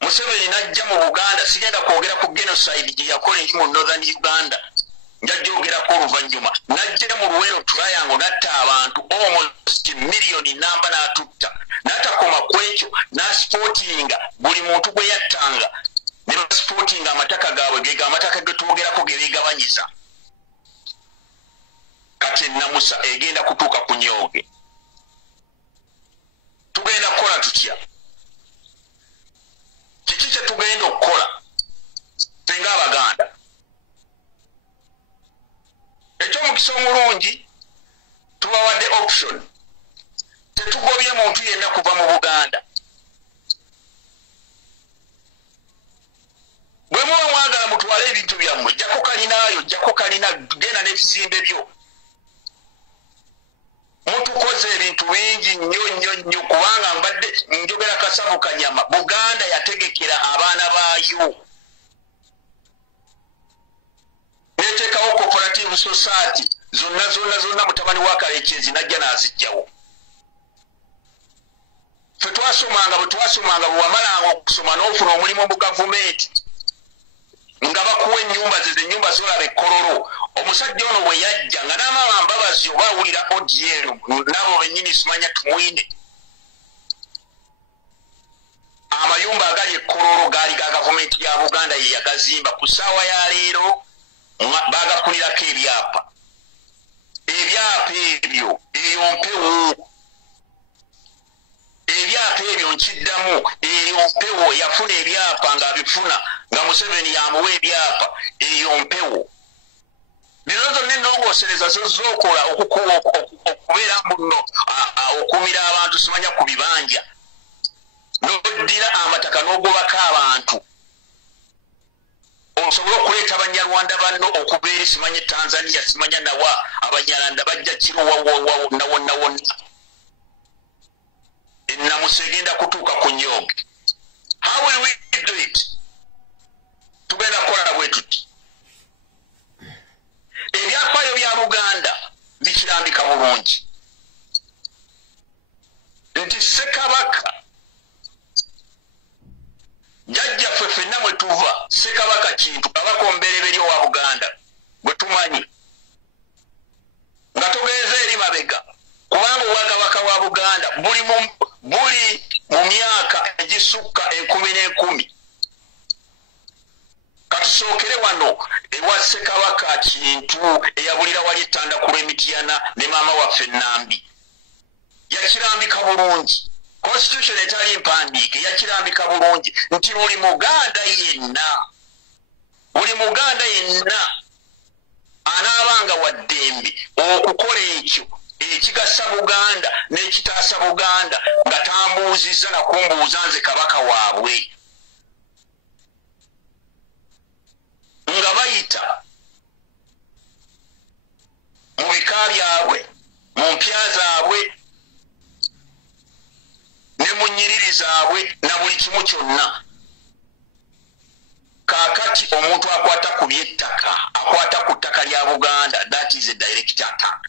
Museveni najja mu Buganda sigenda kwogera ku genocide gye yakola mu Northern Uganda. Njajogera ko oluvannyuma. Najja mu Luwero Triangle natta abantu almost million namba n'atutta. Natakoma kwekyo n'asportinga buli muntu gwe yattanga. Ne sportinga amataka gaabwe ge amataka ge twogerako ge beegabanyiza. Kati namusa egenda kutuuka ku nyooge. Tugenda kukola tutya? Kiki kye tugenda okukola senga Abaganda? Eky'omukisa omulungi tubawadde option. Tetugobye muntu yenna kuva mu Buganda. Bwe muba mwagala mutwale ebintu byammwe, jjako kalinaayo, jjako kalina, genda n'ebizimbe byo. Mutukoze ebintu bingi nnyo kubanga mbadde njogera Kasavu Kanyama. Buganda yategekera abaana baayo. Neteekawo cooperative society zonna mutabani wa Kalekezi najja n'azijjawo. Ffe twasomanga bwe wamalanga okusoma n'ofuna omulimu mu gavumenti nga bakuwa ennyumba zolaba ekkololo. Omusajja ono bwe yajja nga n'amama Mbabazi oba awulira odiero nabo bennyini simanya tumwine. Amayumba agali ekkololo gaali ga gavumenti ya Buganda ye yagazimba. Ku ssaawa ya leero baagafunirako ebyapa. Ebyapa ebyo eyo mpewo. Ebyapa ebyo nkiddamu eyo mpewo. Yafuna ebyapa ng'abifuna nga Museveni yamuwa ebyapa eyo mpewo. Bino zonna ennongoosereza zozookola okubeera muno okumira abantu simanya ku bibanja. N'oddira amataka n'ogobako abantu. Osobola okuleeta Abanyarwanda banno okuva eri simanye Tanzania simanya nawa Abanyarwanda bajja kiro wonna. Ennamusa egenda kutuuka ku nyooge. How will we do it? Tugenda kukola bwe tuti. Ebyafaayo bya Buganda bikirambika bulungi nti Ssekabaka jjajjaffe ffenna mwe tuva Ssekabaka kintu kabaka omubereberye wa Buganda gwe tumanyi nga togenze eri mabega kubanga Obwakabaka wa Buganda buli mu myaka egisukka 10 katusookere wano ewa Ssekabaka kintu eyabulira wali ettandakulu Emityana ne maama waffe Nambi yakirambika bulungi. Constitution etali mpandiike yakirambika bulungi nti buli Muganda yenna anaabanga wa ddembe okukola ekyo ekigasa Buganda n'ekitaasa Buganda nga tambuuzizza na kumbuuza nze kabaka waabwe. Nga bayita mu bika byabwe mu mpya zaabwe ne mu nnyiriri zaabwe na buli kimu kyonna. Kaakati omuntu akwata ku by'ettaka akwata ku ttaka lya Buganda, that is a direct attack.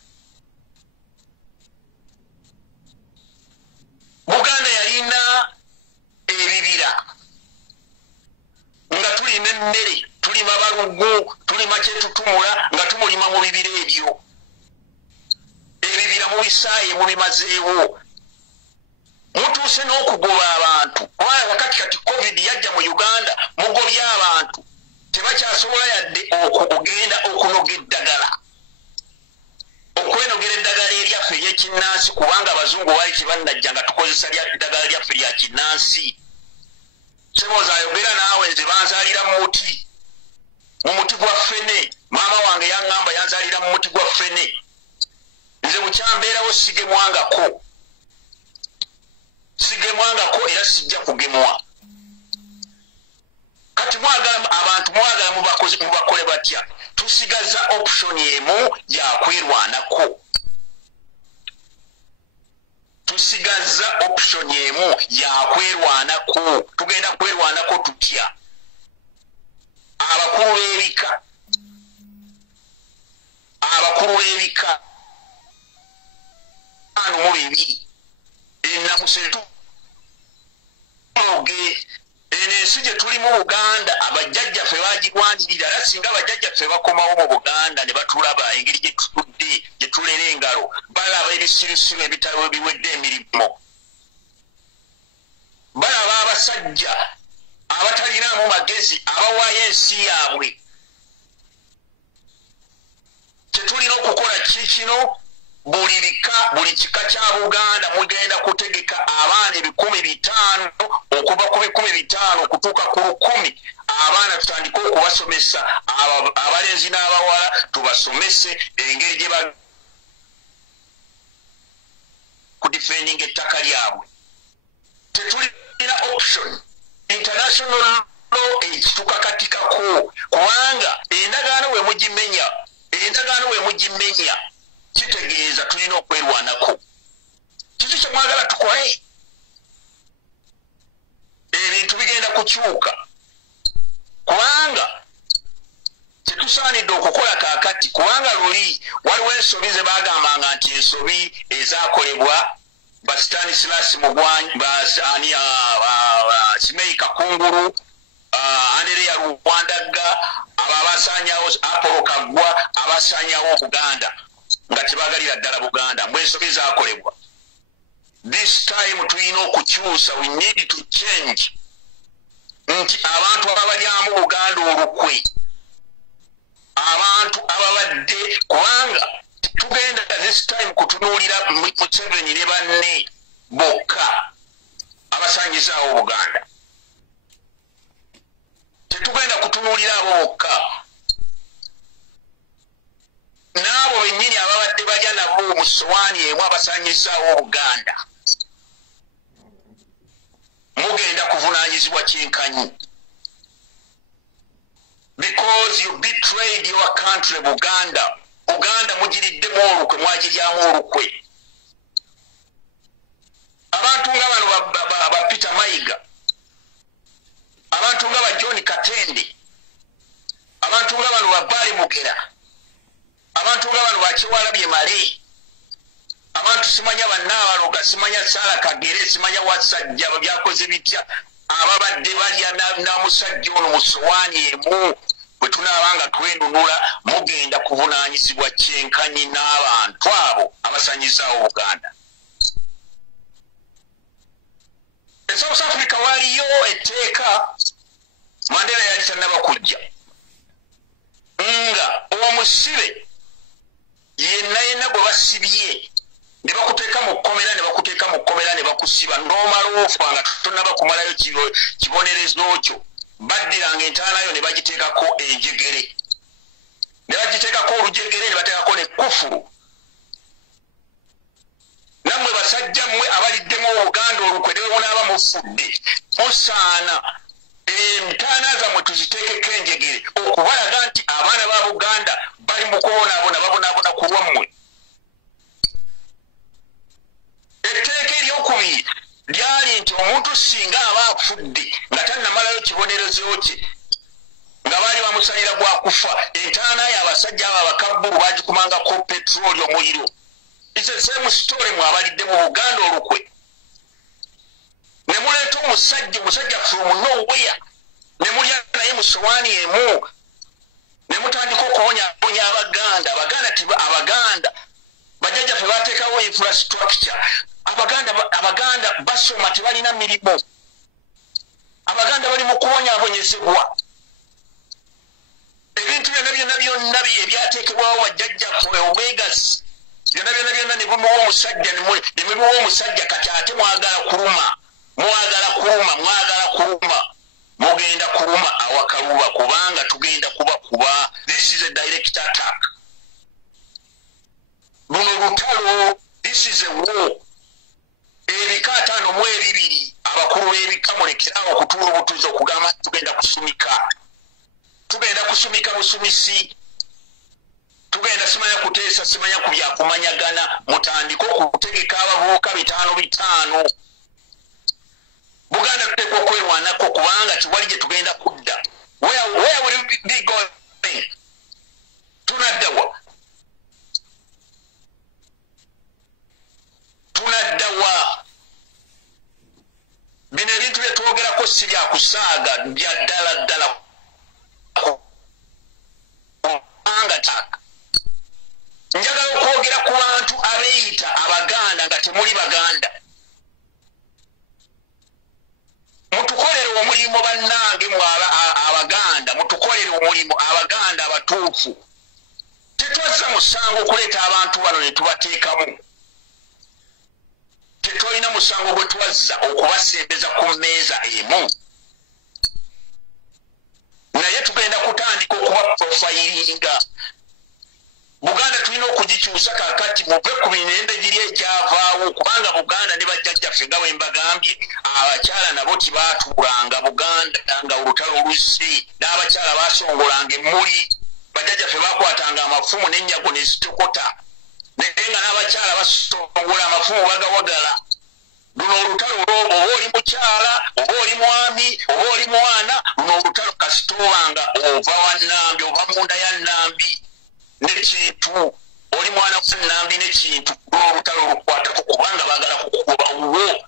Buganda yalina ebibira nga tulina emmere, tulima balugu, tulima kyetutumula nga tumulima mu bibira ebyo. Ebibira mubisaaye mubimazeewo. Mutuuse n'okugoba abantu. Kubanga wakati kati COVID yajja mu Uganda mugobye abantu. Tebakyasobola yadde okugenda okunoga eddagala. Okwenogera eddagala eryaffe ery'ekinnansi kubanga abazungu baali tebannajja nga tukozesa eddagala lyaffe lya kinnansi. Sebooza ayogera naawe nze banzaalira mu muti gwa ffene. Maama wange yaŋŋamba yanzaalira mu muti gwa ffene. Nze bukyambeerawo sigemwangako era sijja kugemwa. Kati mwagala abantu mwagala mubakole batya? tusigaza option emu ya kwerwanako. Tusigaza option emu ya kwerwanako. Tugenda kwerwanako tutya. Abakulu b'ebika. Abakulu b'ebika. Anu mu bibiri. Enamusetu. Oge. Enensi gye tuli mu Uganda abajjajjaffe bagigwanirira era singa abajjajjaffe bakomawo mu Buganda ne batulaba engeri gye tutudde gye tulera engalo balaba ebisirusiru ebitabo biwedde emirimu balaba abasajja abatalinamu magezi abawaayo ensi yaabwe tetulina okukola kikino buli kika kya Buganda mugenda kutegeka abaana 500 okuva ku 500 kutuuka ku 1000 abaana tutandika okubasomesa abalenzi n'abawala tubasomese engeri gye ba kudifending ettaka lyabwe. Tetulina option international law ekitukakatikako kubanga endagaano we mugimenya kitegeeza tulina okwerwanako. Kiki kye mwagala tukole? Ebintu bigenda kukyuka kubanga tetusaanidde okukola kaakati kubanga luli waliwo ensobi ze baagambanga nti ensobi ezaakolebwa Stanislas Mugwanya Simeyi Kakungulu Andereya Rwandagga abasanyawo Apollo Kaggwa abasanyawo Uganda nga tebagalira ddala Buganda mwesobi zaakolebwa. This time tulina okukyusa, we need to change. Nti abantu abalyamu Buganda olukwe abantu ababadde kubanga tugenda this time kutunuulira Museveni ne banne bokka abasanyizaawo Buganda. Tetugenda kutunuulira abo bokka n'abo bennyini ababadde balya nabo mu ssowaani emu abasanyizaawo Buganda. Mugenda kuvunaanyizibwa kyenkanyi. Because you betrayed your country, Buganda. Uganda mugiriddemu olukwe, mwagiryamu olukwe. Abantu nga bano ba Peter Mayiga, abantu nga ba John Katende, abantu nga bano ba Bali Mugera, abantu nga bano ba Kyewalabye Male, abantu simanya bannabaloga, simanya Sala Kagere, simanya Wasajja byakoze bitya, ababadde balya na musajja ono mu ssowaani emu bwe tunaabanga twenunula mugenda kuvunaanyizibwa kyenkanyi n'abantu abo abasanyizaawo Buganda. South Africa waliyo etteeka Mandela yali tannaba kujja nga omusibe yenna gwe basibye ne bakuteeka mu kkomera ne bakusiba n'omala ofa nga tonnaba kumalayo kibonerezo kyo baddiranga entaana yo ne bagiteekako enjegere ne bagiteekako olujegere ne bateekako ne kufuru. Nammwe basajja mmwe abaliddemu Obuganda olukwe ne munaaba mufudde musaana entaana zammwe tuziteekeko enjegere okubalaga nti abaana ba Buganda bali mu kubonaabona ku lwammwe. Etteeka eryokubiri lyali nti omuntu singa aba afudde nga tannamalayo kibonerezo kye nga baali bamusalira gwa kufa entaana yo abasajja abo abakabbulu bagikumangako petroli omuliro. It's the same story mwe abalidde mu Buganda olukwe ne muleeta omusajja from nowhere ne mulya naye mu ssowaani emu ne mutandika okuwonya Abaganda bajjajjaffe bateekawo infrastructure. Abaganda basoma tebalina mirimu. Abaganda bali mu kuwonyabonyezebwa. Ebintu byonna ebyateekebwawo bajjajjaffe Omegas byonna ne bimuwa omusajja kati ate mwagala kuluma mugenda kuluma awakaluba kubanga tugenda kubakuba. This is a direct attack. Luno lutalo, this is a war. Ebika 5 mu 2 abakulu b'ebika mulekerawo okutuula obutuuzi okugamba tugenda kusumika busumisi tugenda simanya kuteesa simanya kubyakumanyagana mutandiko okutegeka abavubuka 5 Buganda tuteekwa okwerwanako kubanga tiwali gye tugenda kudda. Where will we be going? Tunaddawa. Bino ebintu bye twogerako si bya kusaaga bya ddala kubanga taka. Njagala okwogera ku bantu abeeyita Abaganda nga temuli Baganda. Mutukolere omulimu bannange Abaganda, mutukolere omulimu Abaganda abatuufu. Tetwazza musango okuleeta abantu bano ne tubateekamu. Tetolina musango gwe twazza okubasembeza ku mmeeza emu. Naye tugenda kutandika okuba profilinga. Buganda tulina okugikyusa kakati muve ku mirembe giri egyavaawo kubanga Buganda ne bajjajjaffe nga bwe mbagambye abakyala nabo tibaatuulanga Buganda nga olutalo luzze n'abakyala baasongolanga emmuli bajjajjaffe baakwatanga amafumu n'ennyago ne zitokota naye nga n'abakyala basongola amafumu bagawagala. Luno olutalo oba oli mukyala oba oli mwami oba oli mwana luno olutalo kasitoobanga ova wa Nnambi ova munda ya Nnambi n'ekintu oli mwana wa Nnambi n'ekintu olutalo lukwatako kubanga baagala kukugoba wo.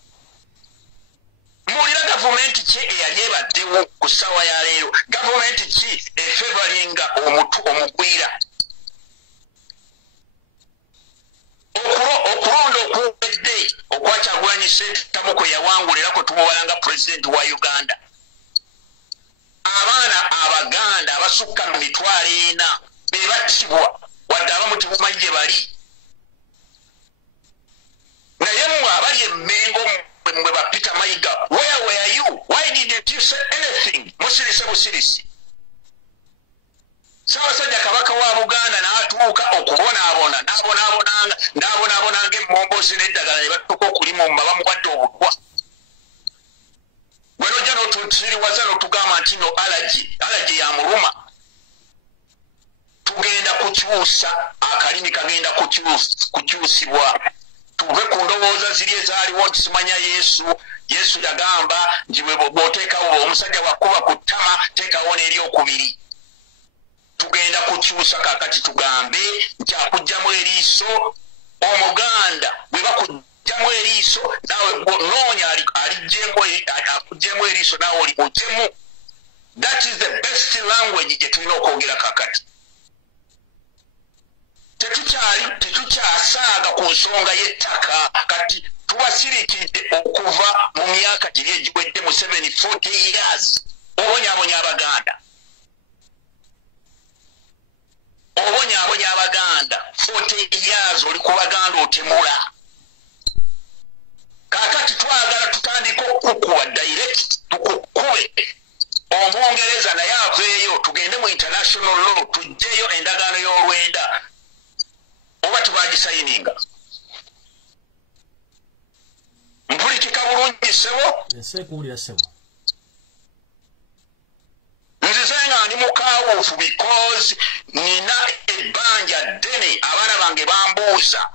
Muwulira gavumenti ki eyali ebaddewo ku ssaawa ya leero? Gavumenti ki efevalinga omugwira? Okulonda okuwedde okwakyagulanyi Ssentamu kwe yawangulira kwe tumubalanga pulezidenti wa Uganda. Abaana Abaganda abasukka mu 400 be battibwa wadde abamu tebumanyi gye bali. Naye mmwe abali Emmengo mwe ba Peter Mayiga, where were you? Why didn't you say anything? Musirise busirisi. Ssaabasajja Kabaka wa Buganda n'atuuka okubonaabona n'abonaabonanga emmombozi n'eddagala ne batuuka okulima omumba bamuwadde obutwa. Bwe nojja n'otusiriwaza n'otugamba nti no allergy ya muluma. Tugenda kukyusa akalimi kagenda kukyusibwa. Tuve ku ndowooza ziri ezaaliwo nti simanya Yesu yagamba nti bw'oteekawo omusajja bw'akuba ku ttama teekawo n'eryokubiri. Tugenda kukyusa kakati tugambe nti akuggyamu eriiso Omuganda bwe bakuggyamu eriiso naawe noonya akuggyamu eriiso naawe oli muggemu. That is the best language gye tulina okwogera kakati. Tetukyasaaga ku nsonga y'ettaka kati tubasirikidde okuva mu myaka giri egiwedde mu 40 years obonyaabonya Abaganda. Obonyaabonya Abaganda 40 years oli ku Baganda otemula. Kakati twagala tutandika okukuba direct tukukube. Omungereza naye aveeyo tugende mu international law tujjeyo endagaano y'olwenda. Oba tubagisayininga. Mpulikika bulungi ssebo? Nsekuwulira ssebo. Nzize nga ndi mukaawuufu because nina ebbanja ddene abaana bange bambuuza.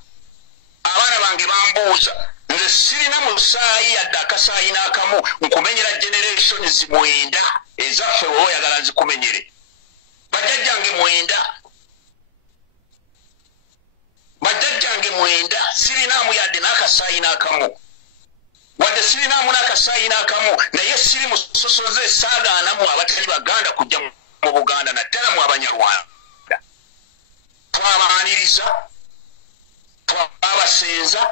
Nze sirina musaayi yadde akasaayi n'akamu nkumenyera generations 9 ezaffe wowe oyagala nzikumenyere. Bajjajjange 9 sirinaamu yadde n'akasaayi n'akamu. Wadde sirinaamu n'akasaayi n'akamu naye siri musosoze esaagaanamu abatali Baganda kujja mu Buganda naddala mu Abanyarwanda. Twabaaniriza, twabasenza,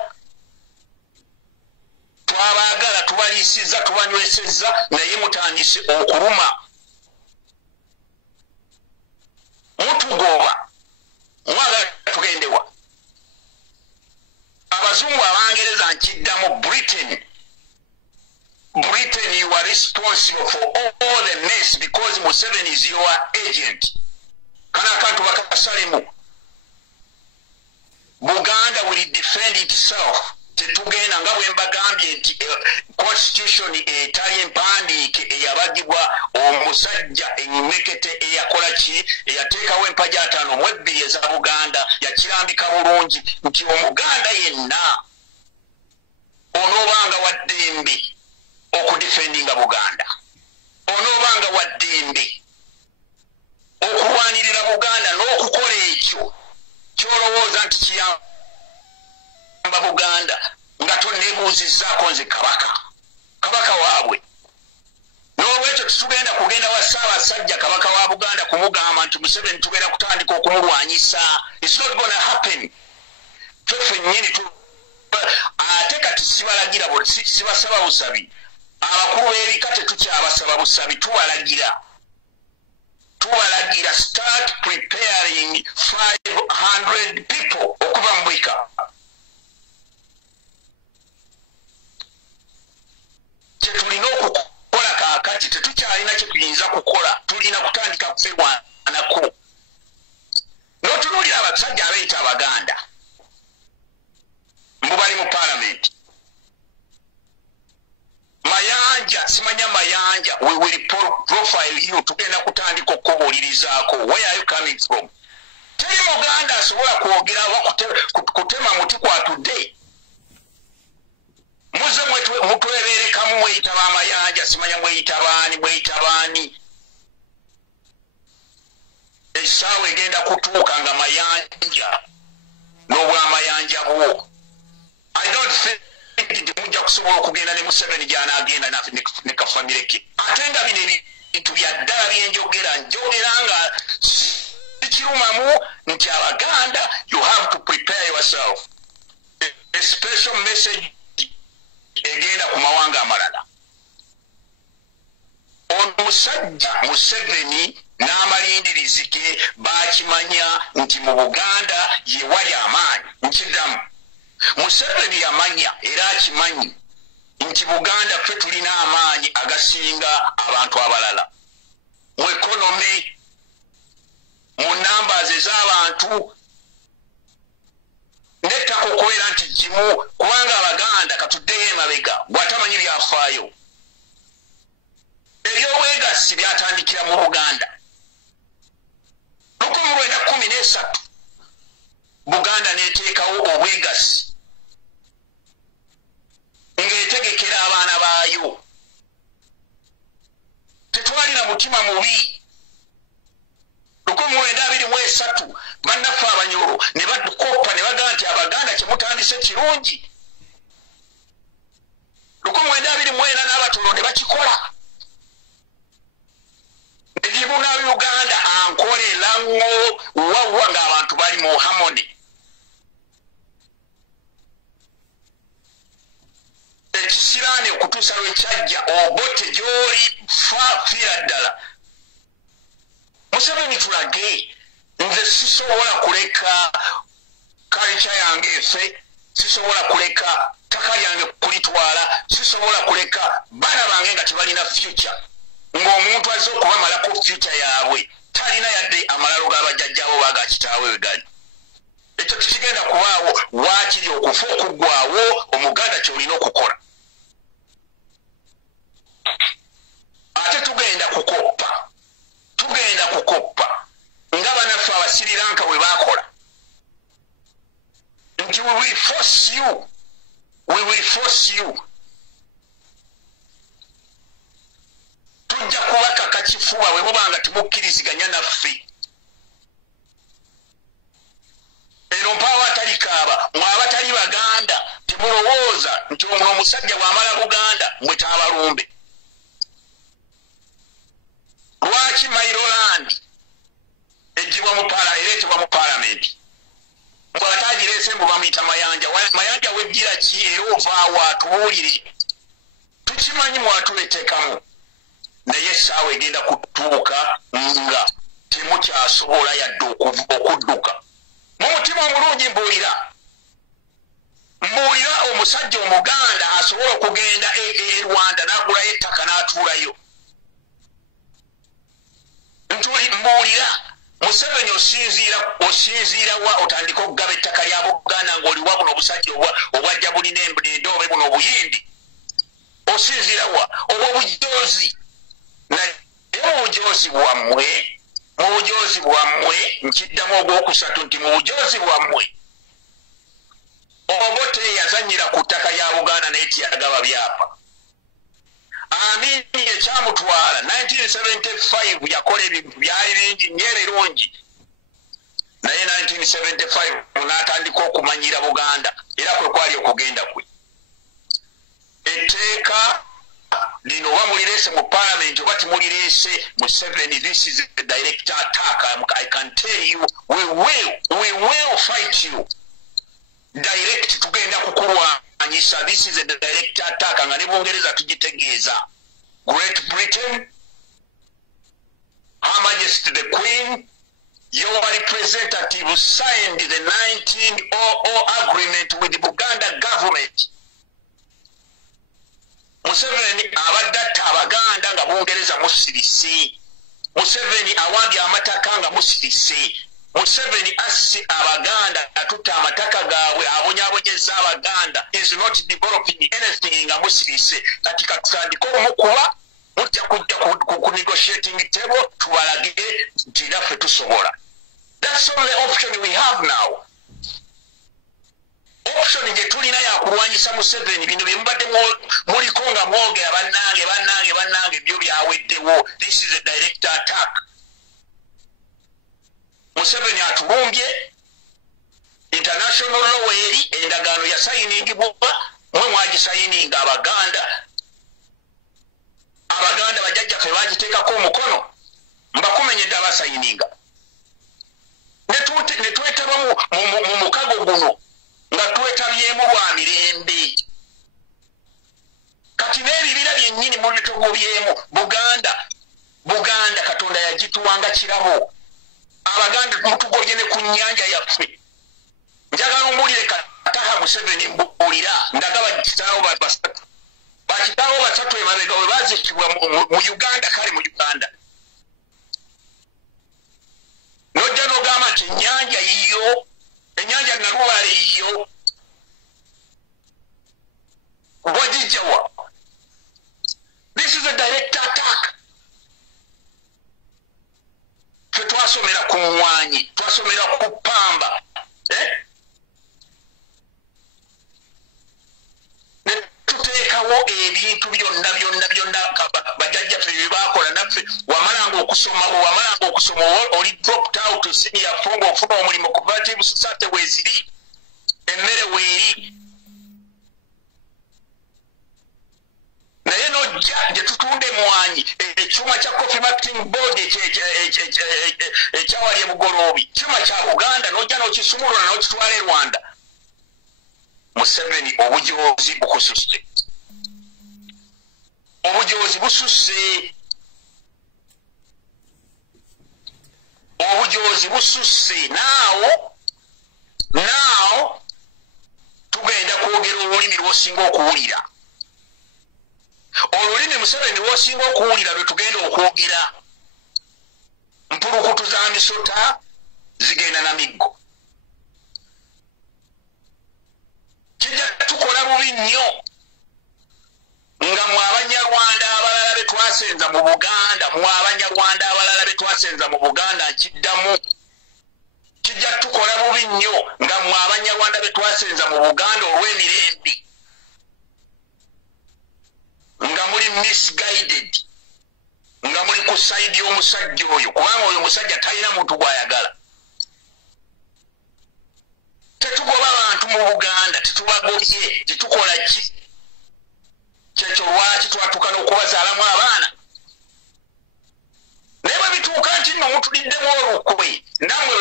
twabaagala, tubaliisizza, tubanywesezza naye mutandise okuluma. Mutugoba, mwagala tugendewa. Abazungu Abangereza nkiddamu Britain, you are responsible for all the mess because Museveni is your agent. Kana akantu bakasalemu. Buganda will defend itself. Tetugenda nga bwe mbagambye nti constitution etali empandiike eyabagibwa omusajja enyimekete eyakola ki eyateekawo empaja ataano mu ebbiri eza Buganda yakirambika bulungi nti Omuganda yenna onoobanga wa ddembe okudifendinga Buganda, onoobanga wa ddembe okulwanirira Buganda n'okukola ekyo kyolowooza nti kiyamba Buganda nga tonneebuuzizzaako nze kabaka waabwe. N'olwekyo tutugenda kugenda wa Ssaabasajja kabaka wa Buganda kumugamba nti Museveni tugenda kutandika okumulwanyisa. It's not gonna happen. Ffe nnyini ate kati sibalagira sibasaba busabi. Abakulu b'ebika tetukyabasaba busabi, tubalagira start preparing 500 people okuva mu bika. Kyetulina okukola kaakati tetukyalina kye tuyinza kukola, tulina kutandika kufewanako. N'otunuulira abasajja abeeyita Abaganda mbu bali mu palamenti. Mayanja, simanya Mayanja, we will profile you, tugenda kutandika okubuulirizaako. Where are you coming from? Teri Muganda asobola kwogera kutema muti kwa today. Muze mutwebeerekamu mweyita b'Amayanja, simanya mweyita baani. Essaawa egenda kutuuka nga Mayanja n'obw'Amayanja bwo. I don't think nti mujja kusobola okugenda ne Museveni gy'anaagenda ne kafamire ke. Ate nga bino ebintu bya ddala byenjogera nga sikirumamu nti Abaganda, you have to prepare yourself. A special message egenda ku mawanga amalala. Omusajja Museveni n'amalindirizi ge baakimanya nti mu Buganda ye wali amaanyi. Nkiddamu, Museveni yamanya era akimanyi nti Buganda ffe tulina amaanyi agasinga abantu abalala. Mu ekonomi, mu numbers ez'abantu, n'ettaka okubeera nti gimu, kubanga Abaganda katuddeyo emabega bw'atamanyi byafaayo. Ebyobwegassi byatandikira mu Buganda. 1913 Buganda n'eteekawo obwegassi ng'etegekera abaana baayo. Tetwalina mutima mubi. 1923 bannaffe Abanyoro ne badukoppa ne bagamba nti Abaganda kye mutandise kirungi. 1924 n'Abatono ne bakikola. Ebibuna Uganda ankolera ngo wawa ng'abantu bali mu harmony. Ekisiraani okutuusa lwe kyajja obote gy'oli fiira ddala. Museveni tulage, nze sisobola kuleka culture yange efe, sisobola kuleka ttaka lyange kulitwala, sisobola kuleka baana bange nga tebalina future. Ng'omuntu azze okubamalako future yaabwe talina yadde amalalo g'abajjajjaabo baga kitaawe we gali. Ekyo tekigenda kubaawo, waakiri okufa okuggwaawo. Omuganda ky'olina okukola. Ate tugenda kukoppa nga banaffe Abasirilanka bwe baakola nti we will force you. Tujja kubakaka kifuba bwe mubanga temukkiriziganya naffe. Eno mpawo atalikaaba mwe abatali Baganda temulowooza nti ono omusajja bw'amala Buganda mwe taabalumbe. Lwaki Mairoland ereetebwa mu palamenti? Bw'ataagireese mbu bamuyita Mayanja. Mayanja wejjira ki era ovaawo atubuulire? Tukimanyi mwatuleteekamu. Naye essaawa egenda kutuuka nga temukyasobola yadde okudduka. Mu mutima omulungi mbuulira omusajja Omuganda asobola okugenda e Rwanda n'agulayo ettaka n'atuulayo. Mbuulira Museveni osinziira wa otandika okugaba ettaka lya Buganda ng'oli wa buno obusajja obwajja bulina Endobe buno obuyindi. Osinziira wa obw'obujoozi. Naye bujozi bwammwe nkiddamu ogwokusatu nti mu bujozi bwammwe Obote yazanyira ku ttaka ya Buganda n'eti Agava byapa. Amini ekyamutwala 1975 yakola ebintu byali bingi nnyo ebirungi. Naye 1975 n'atandika okumanyira Buganda era kwe kwali okugenda kwe. Etteeka lino oba mulirese mu parliament oba timulirese mu 7, this is a direct attack. I can tell you we will fight you. Direct tugenda kukulwanyisa. This is a direct attack nga ne Bungereza tugitegeeza. Great Britain, Her Majesty the Queen, your representative signed the 1900 agreement with the Buganda government. Museveni abadde atta Abaganda nga Bungereza musirise. Museveni awambye amataka nga musirise. Museveni assi Abaganda atutta amataka gaabwe abonyaabonyeza Abaganda is not developing anything nga musirise. Kati katutandika omukuba mujja kujja ku negotiating table tubalagire nti naffe tusobola. That's all the option we have now. Option gye tulina ya kulwanyisa Museveni bino bye mubadde muliko nga mwogera bannange byo byaweddewo. This is a direct attack. Museveni atulumbye international law eri endagaano ya sayiningibwa mwe mwagisayininga Abaganda bajjajjaffe bagiteekako omukono mbakumenyedde abasayininga ne twetaba mu mukago guno nga twetabyemu lwa mirembe. Kati n'ebibira byennyini mu bitogobyemu Buganda Katonda yagituwanga kirabo. Abaganda mutugobye ne ku nnyanja yaffe. Njagala omuwulire kataha Museveni mbuulira ndagaba kitaawo basatu. Bakitaawo basatu emabega we baazikibwa mu Uganda, kale mu Uganda. Nojja n'ogamba nti ennyanja yiyo, ennyanja Nalubaale yiyo. Wagijjawa. This is a direct attack. Twasomera ku mwanyi, twasomera ku pamba. Ne tuteekawo ebintu byonna bajjajjaffe bye baakola naffe. Wamalanga okusoma oli dropped out to senior fongo ofuna omulimu cooperative society weeziri. Emmere weeri. Naye nojja gye tutunda emwanyi ekyuma kya Coffee Marketing Board ekyawali e Bugoloobi kyuma kya Buganda nojja n'okisumulula n'okitwala e Rwanda. Museveni obujoozi bukususse. Obujoozi bususse. Obujoozi bususse. Now tugenda kwogera olulimi lw'osinga okuwulira. Olulimi Museveni lw'osinga okuwulira lwe tugenda okwogera. Mpulukutu za misota zigenda na miggo. Kijja tukola bubi nnyo nga mwe Abanyarwanda abalala be twasenza mu Buganda, nkiddamu. Kijja tukola bubi nnyo nga mwe Abanyarwanda be twasenza mu Buganda olw'emirembe. Nga muli misguided, nga muli ku side y'omusajja oyo, kubanga oyo musajja talina muntu gw'ayagala. Tetugoba abantu mu Buganda, tetubagobye, tetukola ki? Kyekyo lwaki twatuuka n'okubazaalamu abaana? Naye bwe bituuka nti nno mutuliddemu olukwe, nammwe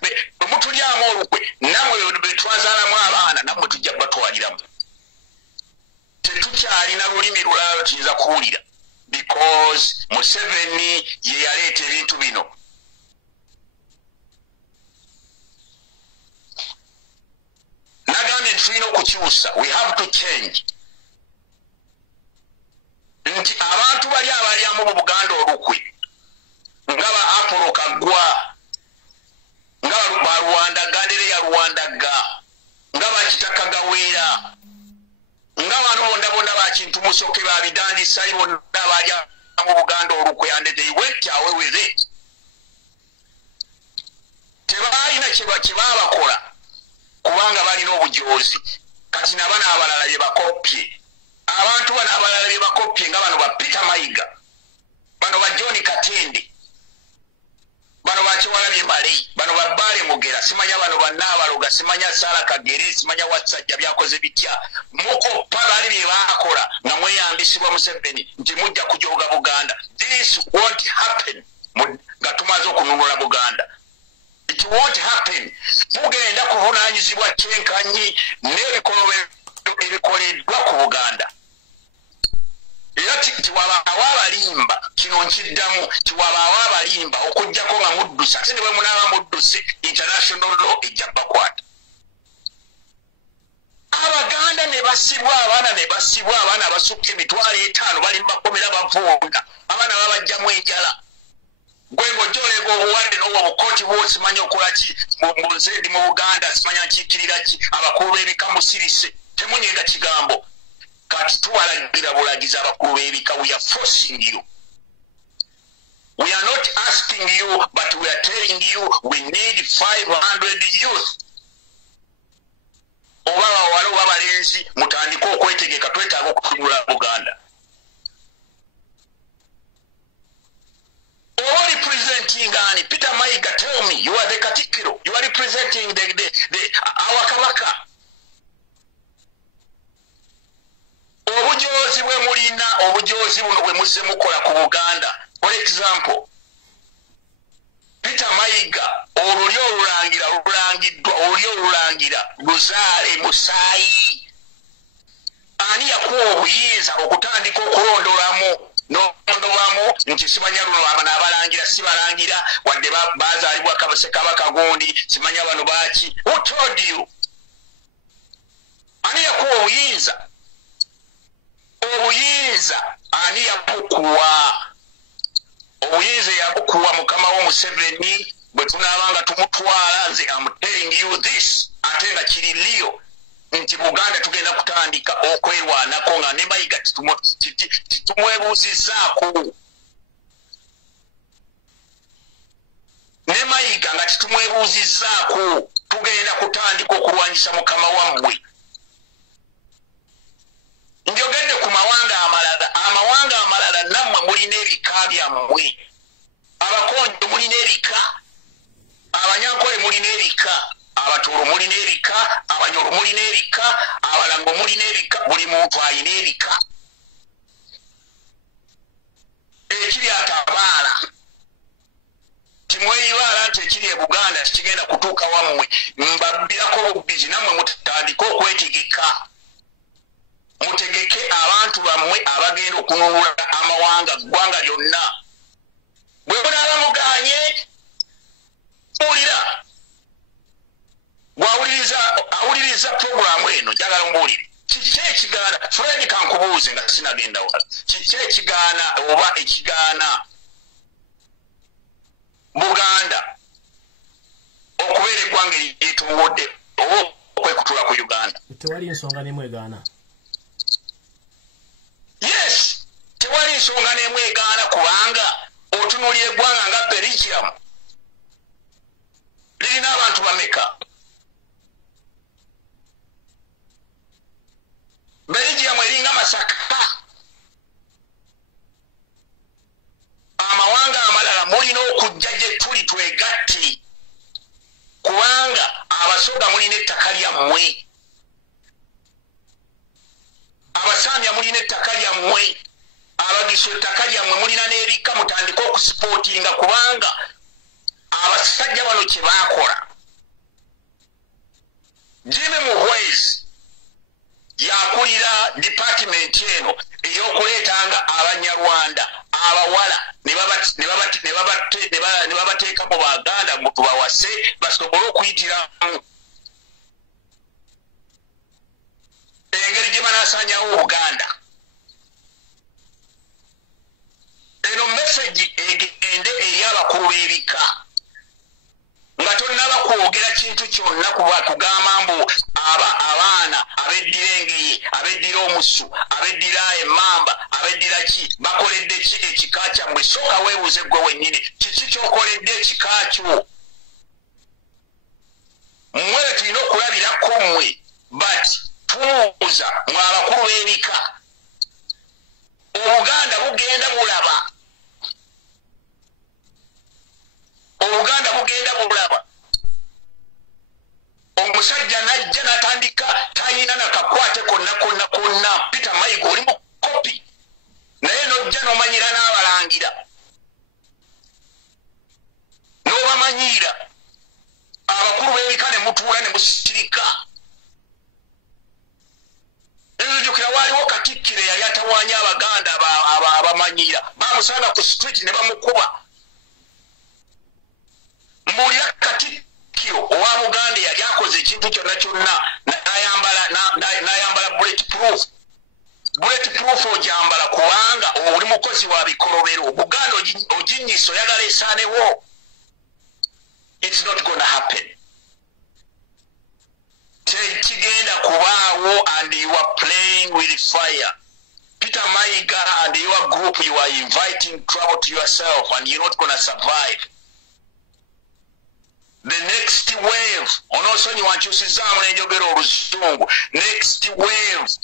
bwe mutulyamu olukwe, nammwe bwe twazaalamu abaana, nammwe tujja kubatwaliramu. Tetukyalina lulimi lulala tuyinza kuwulira because Museveni ye yaleeta ebintu bino. Nagambye nti tulina okukyusa. We have to change. Nti abantu bali abalyamu mu Buganda olukwe nga ba Apolo Kaggwa, nga ba Rwandaga, Ndereya Rwandaga, nga ba Kitaka Gaweera, nga bano bonna ba Kintu Musoke babidandisa bonna abalya mu Buganda olukwe and they went away with it. Tebalina kyebabakola kubanga balina obujozi. Kati nabana abalala bye bakopye. Abantu bana abalala bye bakopye nga bano ba Peter Mayiga. Bano ba John Katende. Bano ba Kiwalabye Mali. Bano ba Bale Mugera. Simanya bano ba Nabaloga. Simanya Sara Kagere. Simanya Watsajja byakoze bitya. Muko pabali bye bakola nga mweyambisibwa Museveni nti mujja kujoga Buganda. This won't happen. Nga tumaze okununula Buganda. It won't happen. Mugenda kuvunaanyizibwa kyenkanyi n'ebikoleddwa ku Buganda. Era tiwabaawo abalimba kino nkiddamu tiwabaawo abalimba okujjako nga muddusa ate ne bwe munaaba mudduse international law ejja bakwata. Abaganda ne basibwa abaana abasukka emitwalo 5 bali mubakomera bavunda abaana babajjamu enjala. Gwe ng'ojjoleka obuwadde n'obukooti bw'osimanya okola ki mu Zedi mu Buganda simanya nkiikirira ki abakulu b'ebika musirise temunyenga kigambo. Kati tuwalagira bulagizi abakulu b'ebika. We are forcing you. We are not asking you, but we are telling you we need 500 youth. Oba bawala oba balenzi mutandike okwetegeka twetaaga okutunula Buganda. Oba representing ani Peter Mayiga, tell me, you are the Katikiro. You are representing our Kabaka. Obujozi bwe mulina obujozi buno bwe musse mukola ku Buganda. For example, Peter Mayiga olulyo olulangira Luzaale Musaayi ani yakuwa obuyinza okutandika okulondolamu n'olondobamu nti simanya luno n'abalangira si balangira wadde baazaalibwa Kabaka gundi simanya bano baaki. Who told you? Ani yakuwa obuyinza? Obuyinza ani yabukuwa? Obuyinza yabukuwa mukama wo Museveni bwe tunaabanga tumutwala. Nze I'm telling you this ate nga kiri liyo nti Buganda tugenda kutandika okwerwanako nga ne Mayiga titumwebuuzizzaako. Ne Mayiga nga titumwebuuzizzaako tugenda kutandika okulwanyisa mukama wammwe. Njogedde ku mawanga amalala. Amawanga amalala nammwe mulina ebika byammwe. Abakonjo mulina ebika. Abanyankole mulina ebika. Abatuulu mulina ebika. Abanyoro mulina ebika. Abalango mulina ebika. Buli muntu alina ebika. Ekiri atabaala timweyibaala nti ekiri e Buganda tikigenda kutuuka wammwe. Mbabbirako obubbizi nammwe mutandike okwetegeka. Mutegeke abantu bammwe abagenda okununula amawanga ggwanga lyonna. Bwe munaaba muganye mulira awuliriza programu eno njagala mbuulire kiki ekigaana Fred kankubuuze nga sinagenda wala kiki ekigaana oba ekigaana Buganda okubeera eggwanga eritongodde oba okwekutula ku Uganda? Tewali ensonga n'emu egaana. Yes, tewali nsonga n'emu egaana kubanga otunuulira eggwanga nga Belgium lirina abantu bameka? Belgium eringa Masaka. Amawanga amalala mulina okujja gye tuli twegatte kubanga Abasoga mulina ettaka lyammwe. Abasamya mulina ettaka lyammwe. Abagiso ettaka lyammwe mulina n'ebika mutandika okusipootinga kubanga abasajja bano kye baakola. Jimmy Muhwezi yakulira department eno ey'okuleetanga Abanyarwanda abawala ne babateeka mu Baganda mu tubawase basobole okuyitiramu engeri gye banaasaanyawo Buganda. Eno message egende eri abakulu b'ebika nga tonnaba kwogera kintu kyonna kuba tugamba mbu abaana abeddira engeye abeddira omusu abeddira emmamba abeddira ki bakoledde ki ekika kyammwe sooka weebuuze gwe wennyini kiki kyokoledde ekika kyo mmwe tulina okulabirako mmwe but tumuuza mwe abakulu b'ebika Obuganda bugenda bulaba Obuganda bugenda bulaba omusajja najja natandika tayina nakakwate konna Peter Mayiga oli mu kopi naye nojja n'omanyira n'abalangira n'obamanyira abakulu b'ebika ne mutuula ne musirika njukira waliwo Katikkiro yali atawaanya Abaganda abamanyira bamusanga ku street ne bamukuba mbulira Katikkiro owa Buganda yali akoze ekintu kyonna n'ayambala bulletproof ojambala kubanga oli mukozi wa bikolobero Buganda oginyiso oyagala esaanewo. It's not gonna happen. Kigenda kubaawo and you are playing with fire. Peter Mayiga and your group, you are inviting trouble to yourself and you're not gonna survive. The next wave, onosonyi wankyusizzaamu n'enjogera Oluzungu, next wave,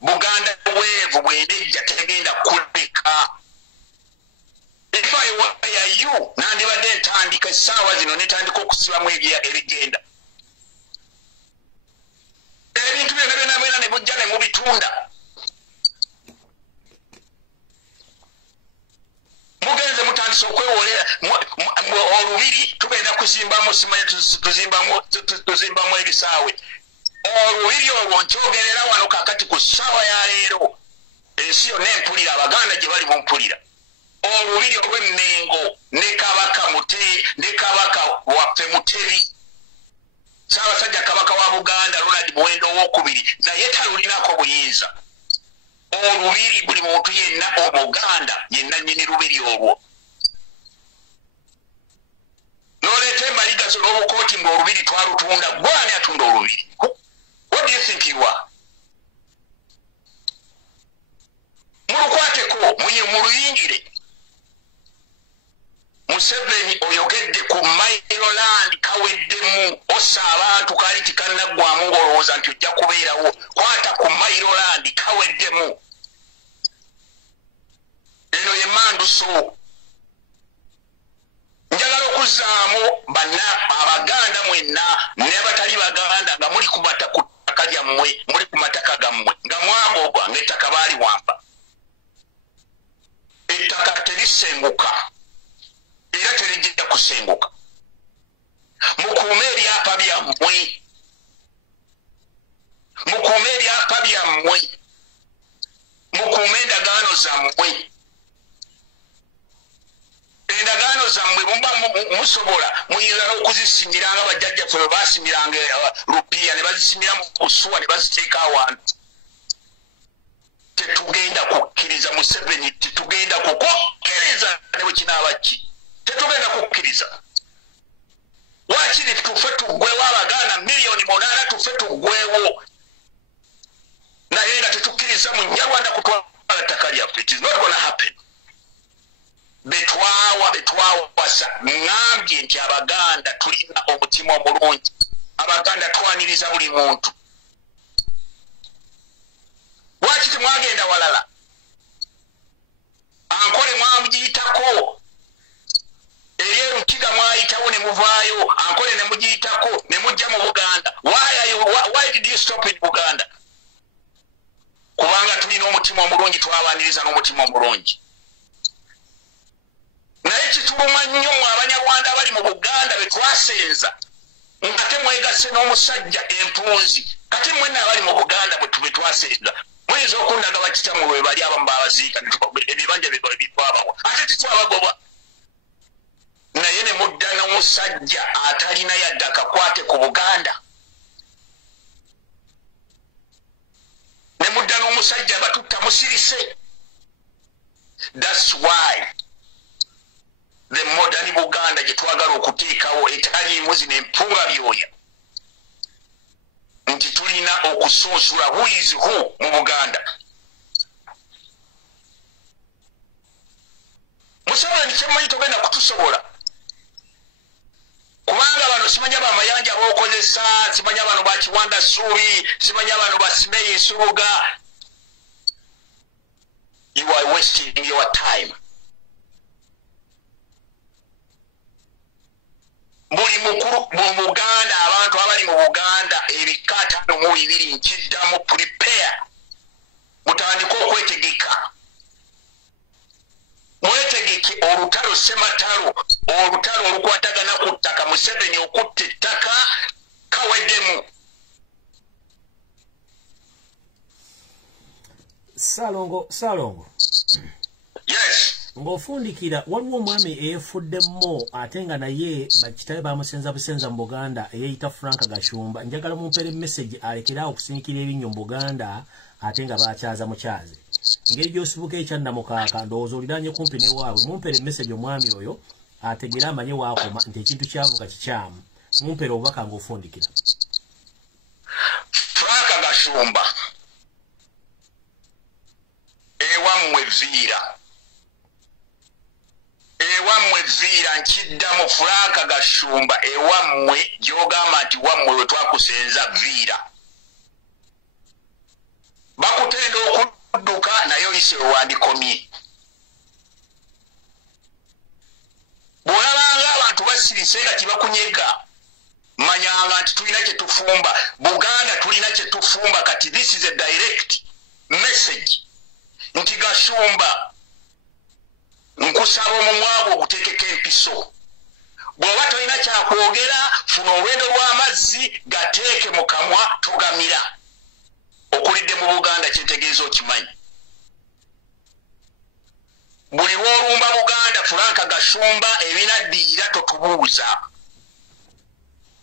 Buganda wave bw'enejja tegenda kuleka. If I were you, nandibadde ntandika essaawa zino netandika okusibamu ebigenda. Ebintu byonna ne mujja ne mubitunda. Mugenze mutandise okwewolera olubiri tugenda kuzimbamu simaye tuzimbamu ebisaawe. Olubiri olwo nkyogerera wano kakati ku ssaawa ya leero. Ensi yonna empulira Abaganda gye bali mu mpulira. Olubiri olw'Emmengo ne Kabaka ne Kabaka waffe Mutebi. Ssaabasajja Kabaka wa Buganda Ronald Muwendo II naye talulinako buyinza. Olubiri buli muntu yenna Omuganda yenna nnyini lubiri olwo. N'oleeta embaliga z'obukooti ng'olubiri twalutunda gwani atunda olubiri? What do you think you are? Mulukwateko muluyingire. Museveni oyogedde ku Mailoland kaweddemu ossa abantu kaali tikannaggwamu ng'olowooza nti ojja kubeerawo. Kwata ku Mailoland kaweddemu. Eno ye Manduso. Njagala okuzzaamu Abaganda mwenna n'abatali Baganda nga muli ku ttaka lyammwe, muli ku mataka gammwe nga mwambogwa ng'ettaka baali wampa. Ettaka terisenguka. Era terijja kusenguka. Mukuume ebyapa byammwe. Mukuume ebyapa byammwe. Mukuume endagaano zammwe. Endagaano zammwe muba musobola muyinza n'okuzisimira nga bajjajjaffe bwe baasimiranga rupiya ne bazisimira mu kusuwa ne baziteeka awantu. Tetugenda kukkiriza Museveni, tetugenda kukkiriza ne bwe kinaaba ki. Tetugenda kukkiriza. Waakiri tufe tuggwewo Abaganda miliyoni 8 tufe tuggwewo. Naye nga tetukkiriza mu Nyarwanda kutwala ttaka lyaffe. It is not gonna happen. Betwawasa ngambye nti Abaganda tulina omutima omulungi. Abaganda twaniriza buli muntu. Lwaki temwagenda walala? Ankole mwamugiyitako. Eryerukiga mwayitawo ne muvaayo. Ankole ne mugiyitako ne mujja mu Buganda. Why did you stop in Buganda? Kubanga tulina omutima omulungi, twabaniriza n'omutima omulungi. Naye kituluma nnyo mu Abanyarwanda abali mu Buganda be twasenza nga temwegasse n'omusajja empunzi. Kati mwenna abali mu Buganda bwe twasenza muyinza okundaga bakitamu bwe bali abamu babaziika ebibanja bitwabawa ate titwabagoba. Naye ne mudda n'omusajja atalina yadde akakwate ku Buganda. Ne mudda n'omusajja batutta musirise. That's why the modern Buganda gye twagala okuteekawo etaliimu zino empunga byoya nti tulina okusunsula who is who mu Buganda. Museveni kyemmanyi togenda kutusobola kubanga bano simanya bamayanja b'okozesa simanya bano bakiwanda Ssuubi simanya bano basimeyi Nsubuga. You are wasting your time. Buli mukulu mu Buganda abantu abali mu Buganda ebikata mu bibiri nkiddamu prepare mutandika okwetegeka mwetegeke olutalo sematalo olutalo olukwatagana ku ttaka Museveni okutta ettaka kaweddemu. Salongo. Yes. Ng'ofundikira waliwo omwami eyefuddemmo ate nga naye bakitabe bamusenza busenza mu Buganda eyeyita Frank Gashumba. Njagala mumpere message alekera okusinikira ebinyo mu Buganda ate nga bakyaza mukyaze. Ngeri gy'osibuka ekyanda mukaaka ndowooza oliranye kumpi ne waabwe. Mumpere message omwami oyo ategera amanye waakoma nti ekintu kyavuga kikyamu. Mumpere obubaka ng'ofundikira. Frank Gashumba ewammwe viira nkiddamu Frank Gashumba ewammwe gy'ogamba nti wammwe we twakusenza viira bakutenda okudduka naye oyise wewandikomye. Bw'olabanga abantu basirise nga tibakunyega manyanga nti tulina kye tufumba Buganda tulina kye tufumba kati this is a direct message nti Gashumba nkusaba omumwagwo oguteekeko empiso. Bw'oba tolina kyakwogera funa olwendo lw'amazzi gateeke mu kamwa togamira. Okulidde mu Buganda kyetegeeza okimanyi. Buli lw'olumba Buganda Frank Gashumba ebinaddiira totubuuza.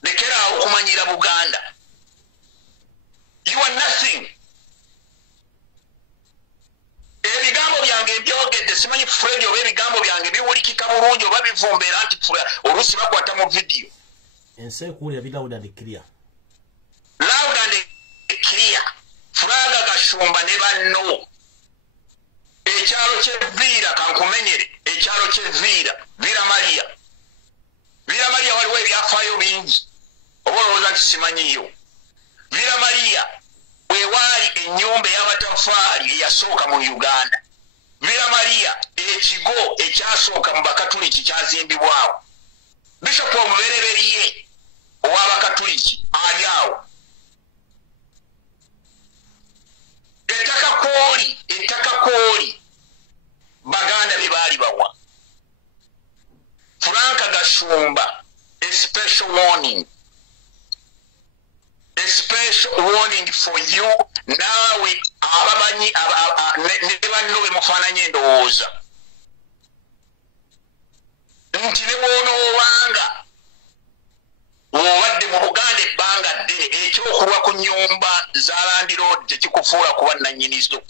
Lekeraawo okumanyira Buganda. You are nothing. Ebigambo byange ebyogedde simanyi Fred oba ebigambo byange biwulikika bulungi oba bivumbera nti oluusi bakwata mu vidiyo. Ensi ekuwulira bi loud and clear. Loud and clear. Frank Gashumba ne banno. Ekyalo ky'Evviira kankumenyere ekyalo ky'Evviira Vira Maria waliwo ebyafaayo bingi oba olowooza nti simanyiyo. Vira Maria wewaali ennyumba ey'amataffaali eyasooka mu Uganda. Vira Maria ekigo ekyasooka mu Bakatuliki kyazimbibwawo. Bishop omubereberye ow'Abakatuliki ali awo. Ettaka kooli Baganda be baali bawa. Frank Gashumba a special warning for you naawe abamanyi ne banno be mufaananye endowooza nti ne bw'onoobanga obadde mu Buganda ebbanga ddene ekyokulwa ku nnyumba za landiroodi tekikufuula kuba nannyinizo.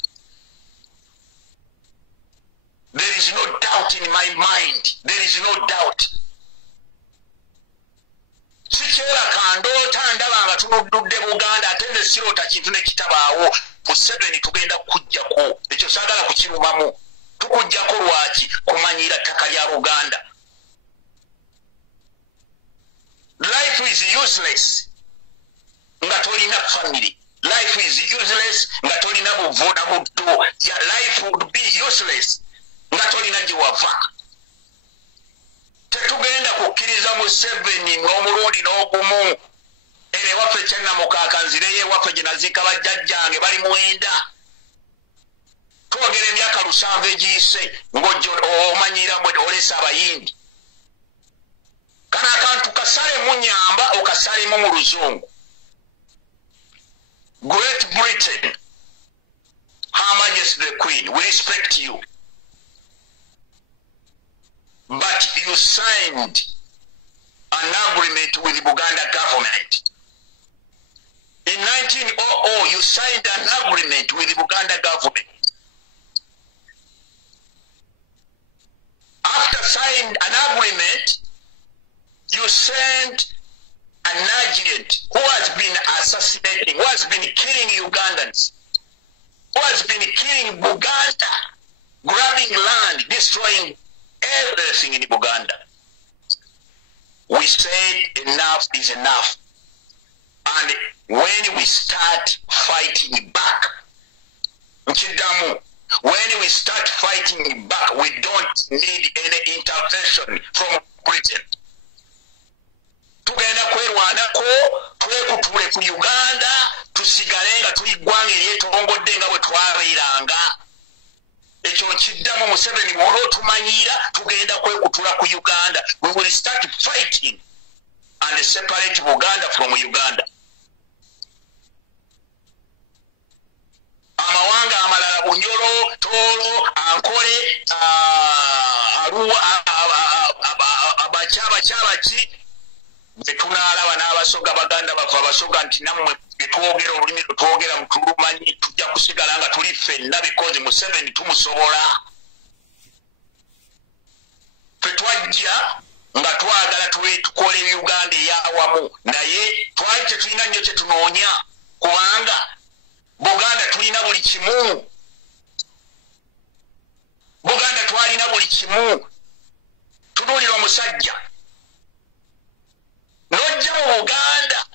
There is no doubt in my mind. There is no doubt. Sikyera kandoota ndaba nga tunuddudde Buganda ate nze siroota kintu ne kitabaawo Museveni tugenda kukuggyako ekyo saagala kukirumamu tukuggyako lwaki kumanyira ttaka lya Buganda. Life is useless nga tolina family. Life is useless nga tolina buvuda buddo. Life would be useless nga tolina giwava. Tetugenda kukkiriza Museveni n'omulundi n'ogumu ewaffe kyennamukaaka nzireyo ewaffe gye naziika bajjajjange bali mwenda. Twogera emyaka 7 egiyise ng'ojja omanyira mwe olesa abayindi. Kana akantu kasale munyamba okasalemu mu Luzungu. Great Britain, Her Majesty the Queen, we respect you. But you signed an agreement with the Buganda government. In 1900, you signed an agreement with the Buganda government. After signing an agreement, you sent an agent who has been assassinating, who has been killing Ugandans, who has been killing Buganda, grabbing land, destroying everything in Uganda. We said enough is enough. And when we start fighting back, when we start fighting back, we don't need any intervention from Britain. Tugenda kwerwanako twekutule ku Uganda tusigalenga tuli ggwanga eryetongodde nga bwe twabeeranga. Ekyo kiddamu Museveni bw'olwo tumanyira tugenda kwekutula ku Uganda. We will start fighting and separate Uganda from Uganda. Amawanga amalala Bunyoro, Toro, Ankole, Arua, Abachaba, betunalaba n'abasoga Baganda bafa abasoga nti nammwe betwogera olulimi twogera mutulumanyi tujja kusigala nga tuli ffenna because Museveni tumusobola. Ffe twajja nga twagala tukole Uganda ey'awamu naye twali tetulina nnyo kye tunoonya kubanga Buganda tulina buli kimu. Buganda twalina buli kimu. Tunuulira omusajja n'ojja mu Buganda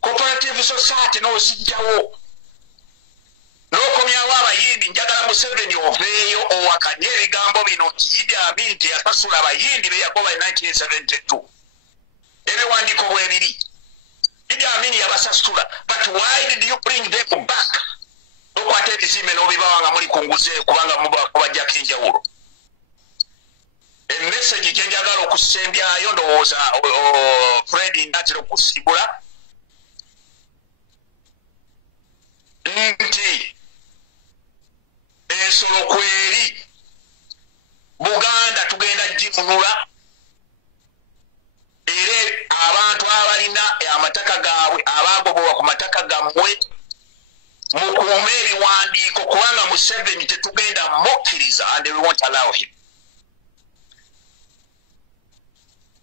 cooperative society n'ozijjawo n'okomyawo abayindi. Njagala Museveni oveeyo owakanye ebigambo bino nti Idi Amin nti yasasula abayindi be yagoba 1972. Ebiwandiiko bwebiri. Idi Amin yabasasula. But why did you bring them back? Okwata ebizimbe n'obibawa nga muli kunguze kubanga mubajjako enjawulo. Message gye njagala okusembyayo ndowooza Fred natera okusibula nti ensolo kweri Buganda tugenda gifunula era abantu abalina amataka gaabwe abagobobwa ku mataka gammwe mukuume ebiwandiiko kubanga Museveni tetugenda mukkiriza and we won't allow him.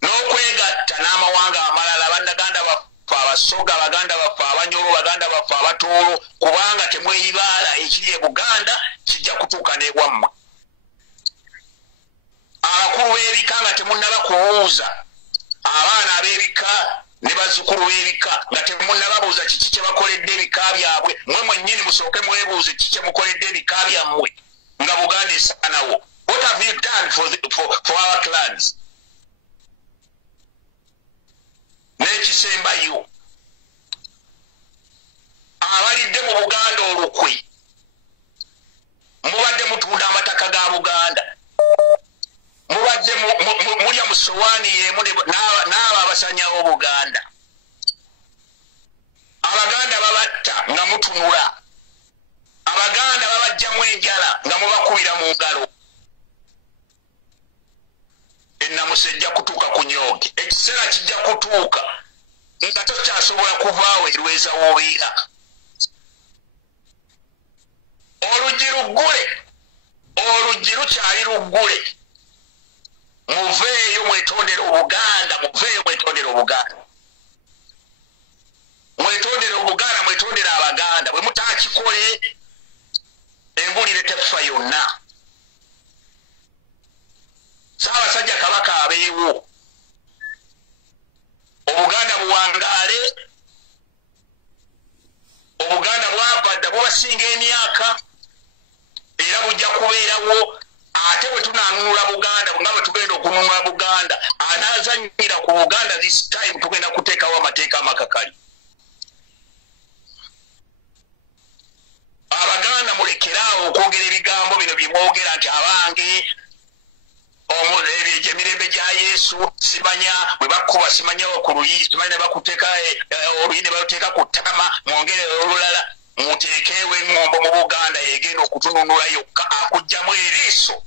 N'okwegatta n'amawanga amalala Bannaganda bafa Abasoga, Baganda bafa Abanyoro, Baganda bafa Abatoolo kubanga temweyibaala ekiri e Buganda kijja kutuuka n'ewammwe. Abakulu b'ebika nga temunnaba kubuuza abaana ab'ebika ne bazzukulu b'ebika nga temunnababuuza kiki kye bakoledde ebika byabwe. Mmwe mwennyini musooke mwebuuze kiki kye mukoledde ebika byammwe nga Buganda esaanawo. What have you done for our clans? N'ekisembayo abalidde mu Buganda olukwe mubadde mutunda amataka ga Buganda, mubadde mulya mu sowaani y'emu n'abo abasanyawo Buganda. Abaganda babatta nga mutunula, Abaganda babajjamu enjala nga mubakubira mu ngalo. Ennamusa ejja kutuuka ku nyooge. Ekiseera kijja kutuuka nga tokyasobola kuvaawo erweza w'obeera. Oluggi luggule, oluggi lukyali luggule. Muveeyo mwetondere Obuganda, muveeyo mwetondere Obuganda. Mwetondere Obuganda, mwetondere Abaganda. Bwe mutaakikole embulire tefa yonna. Ssaabasajja Kabaka abeewo. Obuganda buwangaale. Obuganda bwavadda bubasinga emyaka era bujja kubeerawo. Ate bwe tunaanunula Buganda nga bwe tugenda okununula Buganda anaazannyira ku Buganda this time tugenda kuteekawo amateeka amakakali. Abaganda mulekeraawo okwogera ebigambo bino bye mwogera nti abange emirembe gya Yesu simanya bwe bakuba simanyawo ku luyi simanya ne bakuteeka oluyi ne baluteeka ku ttama mwongere olulala muteekeewo eŋŋombo mu Buganda yegenda okutununula yokka akuggyamu eriiso.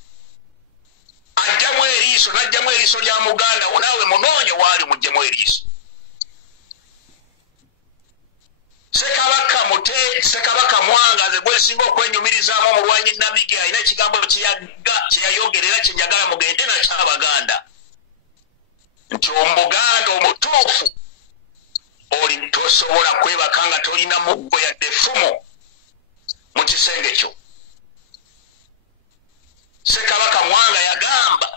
Ajjamu eriiso n'ajjamu eriiso lya Muganda naawe munoonye waali muggyemu eriiso. Ssekabaka Mwangaze gwesinga okwenyumirizaamu omulwanyi Namige alina ekigambo kyeyayogerera kye njagala mugende nakyo Abaganda nti Omuganda omutuufu oli tosobola kwebaka nga tolina muggo yadde effumu mu kisenge kyo. Ssekabaka Mwanga yagamba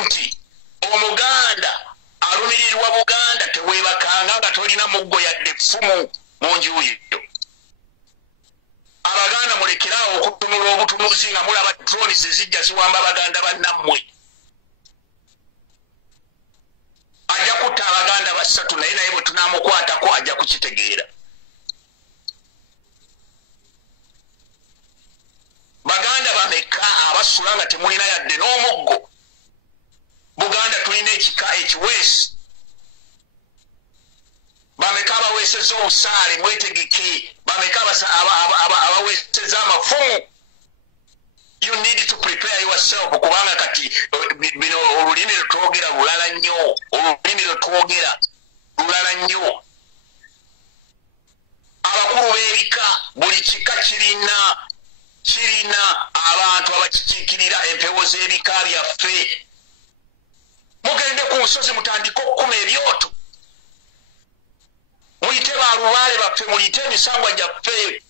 nti omuganda alumirirwa Buganda tewebakanga nga tolina muggo yadde effumu mu nju yo. Abaganda mulekerawo okutunula obutunuzi nga mulaba drone zijja ziwamba Abaganda bannammwe. Ajja kutta Abaganda basatu naye bwe tunaamukwatako ajja kukitegeera. Baganda bameka abasula nga temulina yadde n'omuggo. Buganda tulina ekika ekiweesi. Bameka abaweeseza obusaale mwetegeke. Bameka abaweeseza amafumu. You need to prepare yourself kubanga kati bino olulimi lutwogera lulala nnyo. Olulimi lutwogera lulala nnyo. Abakulu b'ebika buli kika kirina abantu abakikiikirira empewo z'ebika byaffe. Mugende ku nsozi mutandika okukuma ebyoto. Muyite balubaale baffe, muyite emisangwa gyaffe.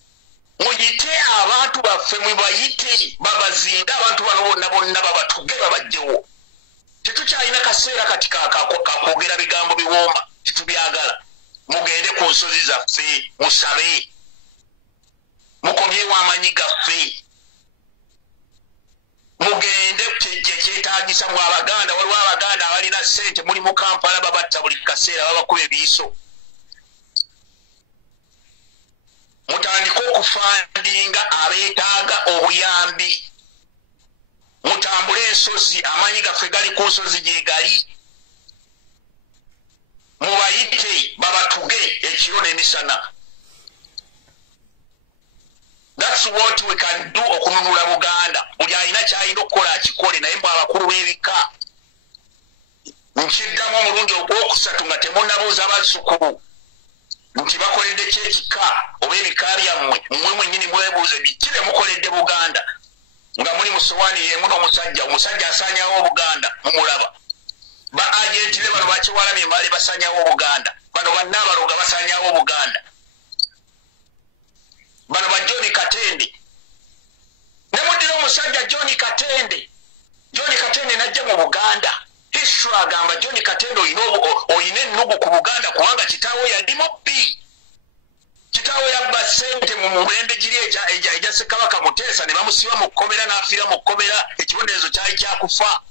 Muyite abantu baffe mubayite babazinga abantu bano bonna babatuge babajjewo. Tetukyalina kaseera kati kakwogera bigambo biwooma tetubyagala. Mugende ku nsozi zaffe musabe. Mukomyewo amanyi gaffe. Mugende kyetaagisa mu Abaganda. Waliwo Abaganda abalina ssente muli mu Kampala babatta buli kaseera babakuba ebiiso. Mutandika okufandinga abeetaaga obuyambi. Mutambule ensozi, amanyi gaffe gali ku nsozi gye gali. Mubayite babatuge ekiro n'emisana. That's what we can do okununula Buganda. Buli alina kyalina okukola akikole naye mwe abakulu b'ebika. Nkiddamu omulundi ogwokusatu nga temunnabuuza bazzukulu nti bakoledde kyekika oba ebika byammwe mmwe mwennyini mwebuuze bikire mukoledde Buganda nga muli mu sowaani y'emu n'omusajja. Omusajja asaanyawo Buganda mumulaba. Ba agenti be bano bakiwalamye baali basaanyawo Buganda. Bano bannaabaloga basaanyawo Buganda. Bano ba John Katende. Ne muddira omusajja John Katende. John Katende najja mu Buganda. History agamba John Katende oyina ennugu ku Buganda kubanga kitaawe yali mubbi. Kitaawe yabba ssente mu mulembe giri ejja Ssekabaka Muteesa ne bamusiba mu kkomera n'afiira mu kkomera. Ekibonerezo kyali kyakufa.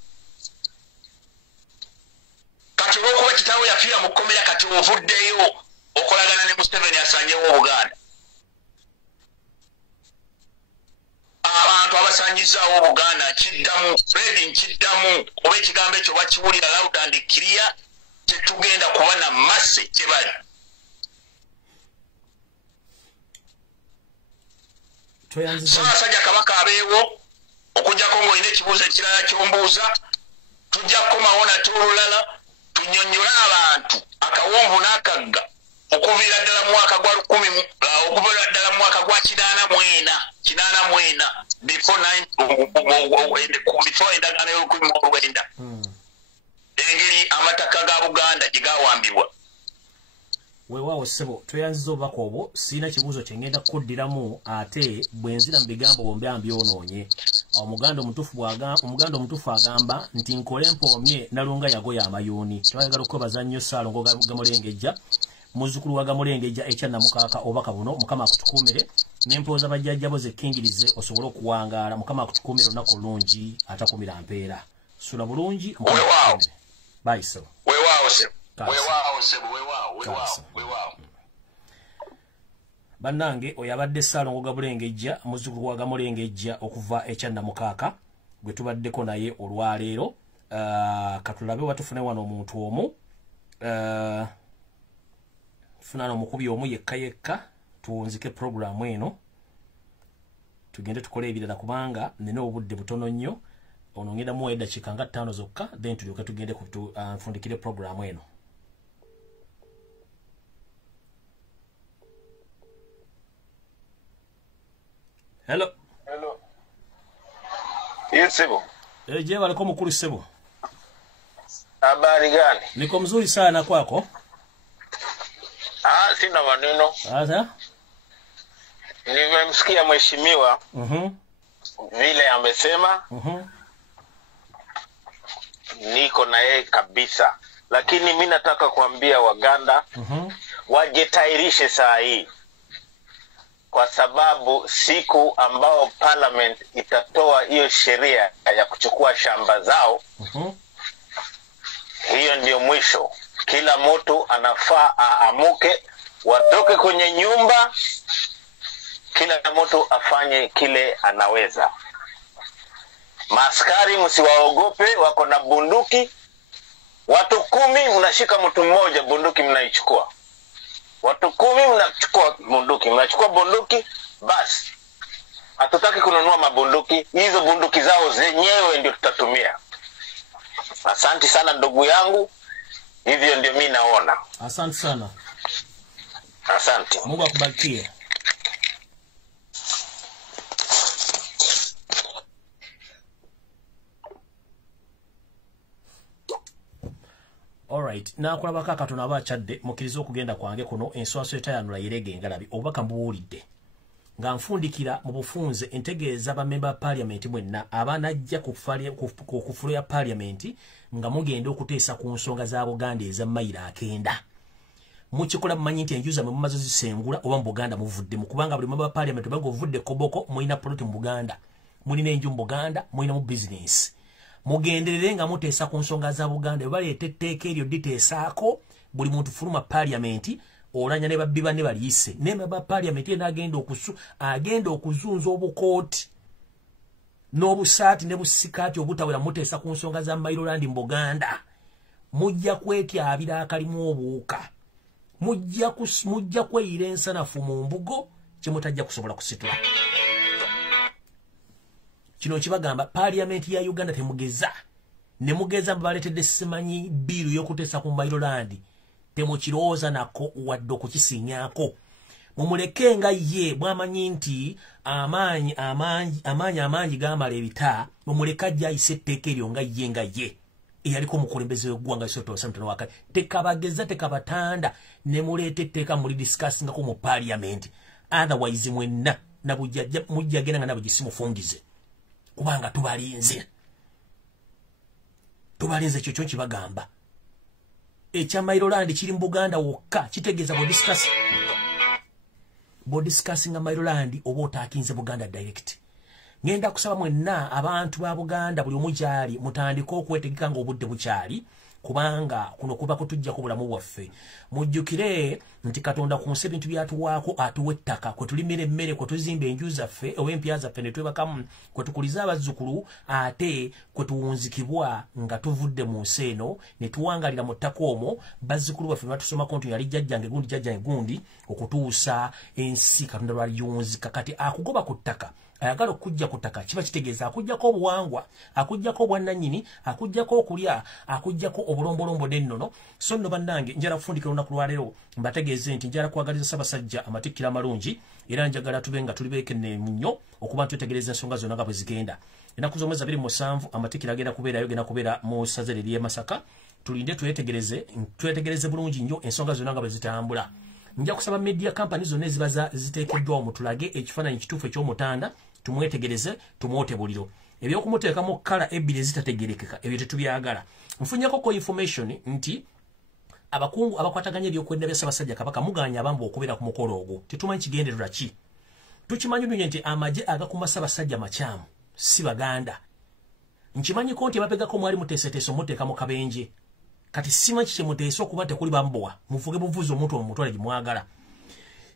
Kati olw'okuba kitaawe yafiira mu kkomera kati ovuddeyo okolagana ne Museveni asanyewo Buganda. Abantu abasanyizzaawo Buganda kiddamu Fred nkiddamu oba ekigambo ekyo bakiwulira loud and clear. Tetugenda kuba na masse gye bali. Ssaasajja Kabaka abeewo okujjako ng'olina ekibuuzo ekirala ky'ombuuza. Tujja kukomawo nate olulala tunnyonnyola abantu akawonvu n'akagga okuviira ddala mu mwaka gwa 10 okuviira ddala mu mwaka gwa 84 before endagaano y'olukumi engeri amataka ga Buganda gye gaawambibwa. Weewaawo ssebo tweyanziza obubaka obwo sirina kibuuzo kye ngenda kukuddiramu ate bwe nzira mu bigambo bombi ambyonoonye. Omuganda omutuufu agamba nti nkole mpoomye nalunga yagoya amayuuni. Twayagala okwebaza nnyo Ssaalongo Gamulengejja muzzukulu wa Gamulengejja ekya Namukaaka obubaka buno Mukama akutukuumire n'empooza bajjajjabo zekkingirize osobole okuwangaala. Mukama akutukuumire olunaku olungi atakumira mpeera. Sula bulungi bayiso. Weewaawo sebo. Bannange oyo abadde Ssaalongo Gamulengejja muzzukulu wa Gamulengejja okuva ekya Namukaaka gwe tubaddeko naye olwaleero. Katulabe watufune wano omuntu omu. Tufuna omukubi omu yekka tuwunzike programu eno tugende tukole ebirala kubanga nina obudde butono nnyo. Ono ngenda mu eddakiika nga 5 zokka then tulyoke tugende nfundikire programu eno. Hello. Yes, Sebo. Je, waliko mkulu Sebo? Habari gani? Niko mzuri sana kwako. Sina maneno. Sasa? Nimemsikia mheshimiwa. Vile amesema. niko na yeye kabisa. Lakini mimi nataka kuambia Waganda wajitairishe saa hii, kwa sababu siku ambao parliament itatoa hiyo sheria ya kuchukua shamba zao, hiyo ndio mwisho. Kila mtu anafaa aamuke, watoke kwenye nyumba, kila mtu afanye kile anaweza. Maaskari msiwaogope, wako na bunduki. Watu 10 mnashika mtu mmoja, bunduki mnaichukua. Watu 10 mnachukua bunduki, basi. Hatutaki kununua mabunduki, hizo bunduki zao zenyewe ndio tutatumia. Asante sana ndugu yangu, hivyo ndio mimi naona. Asante sana. Asante. Mungu akubarikie. Alright, na kulaba kaka tunaba chadde mukirizo okugenda kwange kuno enswaso etayanula irege ngalabi obaka mbuulidde nga nfundikira mu bufunze entegeeza ba member parliament mwenna abanajja kufulu ya parliament nga mugenda okuteesa ku nsonga za Buganda eza mayira akenda. Mukikola mumanyi nti enjuza mwe mumaze zisengula oba mu Buganda muvudde mu kubanga buli member parliament bago vudde koboko mulina product mu Buganda, mulina enju mu Buganda, mulina mu business. Mugenderere nga muteesa ku nsonga za Buganda baleete etteeka eryo diteesaako buli muntu fuluma parliament olanya ne babbi banne baliyise ne member parliament yena agenda okuzunza obukooti n'obusaati ne busikaati obutawera muteesa ku nsonga za Maryland mu Buganda. Mujja kwetyabira akalimu obuuka, mujja kweyira ensanafu mu mbugo kyemutajja kusobola kusitula. Kino kibagamba parliament ya Uganda temugeza ne mugeza mbaletedde simanyi biru yokuteesa ku Maryland temukirooza nako wadde okukisinyaako. Mumuleke nga ye bwamanyi nti amanyi gamala ebita, mumuleka ajja ayise etteeka eryo nga ye eyaliko omukulembeze w'eggwanga Sotosa Mutano Wakati. Tekabageza tekabatanda ne muleeta etteeka muli discussingako mu parliament, otherwise mwenna mujja genda nga nabo gisimufungize kubanga tubalinze kyokyo kibagamba. Ekya Maryland kiri mu Buganda wokka, kitegeeza bo discussing Maryland oba otaakinze Buganda direct. Ngenda kusaba mwenna abantu ba Buganda buli omukyali mutandika okwetegeka nga obudde bukyali, kubanga kuno kuba kutujja ku bulamu bwaffe. Mujjukire nti Katonda ku nsi ebintu byatuwaako atuwa ettaka, kwe tulimira emmere, kwe tuzimba enju zaffe oba empya zaffe ne twebakamu, kwe tukuliza abazzukulu, ate kwe tuwunzikibwa nga tuvudde mu nsi eno ne tuwangalira mu ttaka omwo. Bazzukulu baffe batusomako nti yali jjajjange gundi jjajjange gundi okutuusa ensi Katonda lwaliyunzika. Kati akugoba ku ttaka ayagala okujja ku ttaka kiba kitegeeza akujjako obuwangwa, akujjako obwannannyini, akujjako okulya, akujjako obulombolombo n'ennono. So nno bannange njala kufundikira olunaku lwaleero mbategeeze nti njala kwagaliza Ssaabasajja amatikkira amalungi era njagala tube nga tuli beekenne nnyo okuba twetegereza ensonga zonna nga bwe zigenda. Ennaku z'omwezi 27 amatikkira agenda kubeera mu ssaza ly'e Masaka. Tulinde twetegereze bulungi nnyo ensonga zonna nga bwe zitambula. Nja kusaba media companies zonna eziba ziteekeddwawo mutulage ekifaananyi kituufu eky'omutanda, tumwetegereze, tumwote buliro. Ebyokumuteekamu kkala ebbiri ezitategerekeka ebyo tetubyagala. Nfunyako ko information nti abakungu abakwataganya ebyokwenda bya Ssaabasajja Kabaka muganya abambu okubeera ku mukolo ogwo. Tetumanyi kigendererwa ki. Tukimanyi nnyo nti amagye agakuma Ssaabasajja makyamu si Baganda. Nkimanyiko nti abapegako mwali muteeseteese omuteeka mu kabenje. Kati simanyi kye muteesa okuba tekuli bambowa, muvuge buvuzi omuntu omutwale gye mwagala.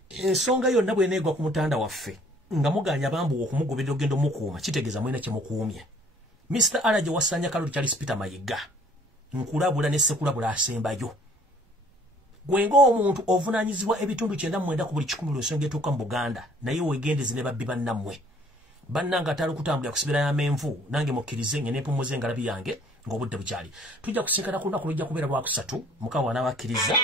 Ensonga yonna bw'eneegwa ku mutanda waffe nga muganya bambuwa okumugoberera ogenda omukuuma, kitegeeza mulina kye mukuumye. Mr. Alaje wasanya Kalulu Charles Peter Mayiga nkulabula ne sekulabula asembayo. Gwe ng'omuntu ovunaanyizibwa ebitundu 99 ku buli 100 ensonga etuuka mu Buganda, naye weegendeze ne babbi bannammwe. Bannanga atali kutambula kusibira y'amenvu, nange mukkirize ngene mpumuze engalabi yange ng'obudde bukyali. Tujja kusinkana ku lunaku lujja kubeera Lwakusatu, Mukama n'abakkiriza.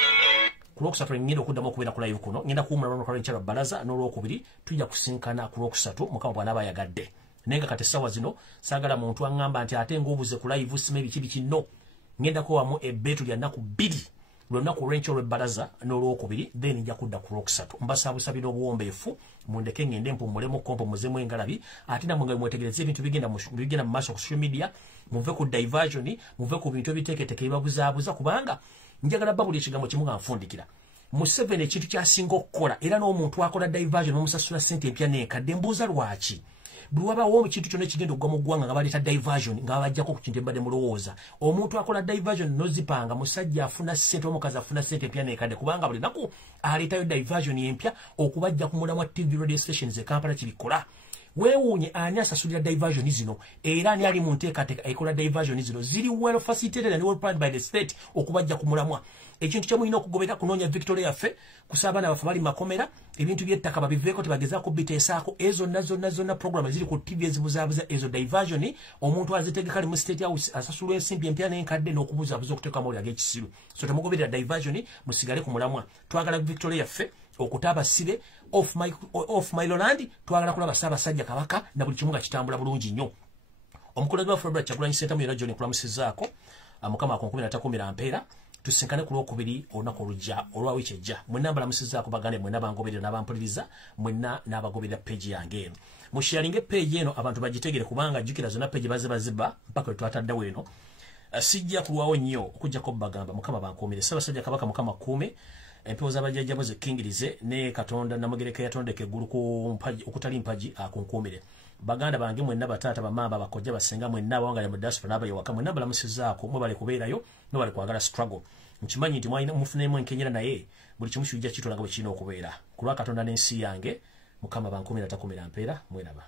Ku Lwokusatu ngenda okuddamu okubeera ku live kuno, ngenda kuwumula Lwolukale nkyalo Balaza n'Olwokubiri tujja kusinkana ku Lwokusatu, Mukama bw'anaaba ayagadde. Naye nga kati essaawa zino saagala muntu aŋŋamba nti ate ng'obuze ku live sima ebiki biki nno. Ngenda kuwamu ebbeetu lya nnaku 2 lunaku lwencho lw'ebbalaza n'olwokubiri then nja kudda ku lwokusatu mbasabusabira obuwombeefu mundeke ngende mpumulemu kompo muzemu engalabi ate namwe nga mwetegereze ebintu bigenda mu maaso ku social media muve ku diversion muve ku bintu ebiteeketeeke bibabuzaabuza kubanga njagala babuli ekigambo kimu nga nfundikira Museveni ekintu kyasinga okukola era n'omuntu akola diversion n'omusasula ssente empya n'enkadde mbuuza lwaki buli wabaawo ekintu kyonna ekigenda okugwa mu ggwanga nga baleeta diversion nga bajjako ku kintu embadde mulowooza omuntu akola diversion n'ozipanga musajja afuna ssente omukazi afuna ssente empya n'enkadde kubanga buli naku aleetayo diversion empya okubajja ku mulamwa TV radio stations e Kampala kibikola weewuunye ani asasulira diversion zino era ani ali mu nteekateeka ekola diversion zino ziri well facilitated and well planned by the state okubajja ku mulamwa ekintu kye mulina okugoberera kunoonya Victoria yaffe kusa abaana baffe bali makomera ebintu by'ettaka babiveeko tebagezaako biteesaako ezo zonna program ziri ku TV ezibuzaabuza ezo diversion omuntu azitegeka ali mu state house asasulwa ensimbi empya n'enkadde n'okubuzaabuza okuteeka amawulire ag'ekisiru so temugoberera diversion musigale ku mulamwa twagala Victoria yaffe okutaba sibe off my land twagala kulaba Ssaabasajja Kabaka na buli kimu nga kitambula bulungi nnyo omukulembeze wa February Kyagulanyi Ssentamu era John kulamusizaako mukama ako 13 mpeera tusinkane ku lwokubiri olunaku olujja olwa wiiki ejja mwenna mbalamusizaako bagande mwenna bangoberera n'abampuliriza mwenna n'abagoberera peegi yange eno musharinge peegi eno abantu bagitegere kubanga jjukira zonna peegi baziba mpaka we twataddawo eno sijja kulwawo nnyo okujjako bagamba mukama bankuumire Ssaabasajja Kabaka mukama kuume empewo z'abajjajjabo zikkingirize ne Katonda namugereka yatondeka eggulu okutali mpaji akunkuumire baganda bange mwenna bataata bamamba bakojja basenga mwenna abawangala mu diaspora n'abayewaka mwenna balamusizaako mwebale kubeerayo mwebale kwagala struggle nkimanyi nti mufunemu enkenyera naye buli kimu kijja kitula nga bwe kirina okubeera ku lwa Katonda n'ensi yange mukama bankuumira takumira mpeera mweraba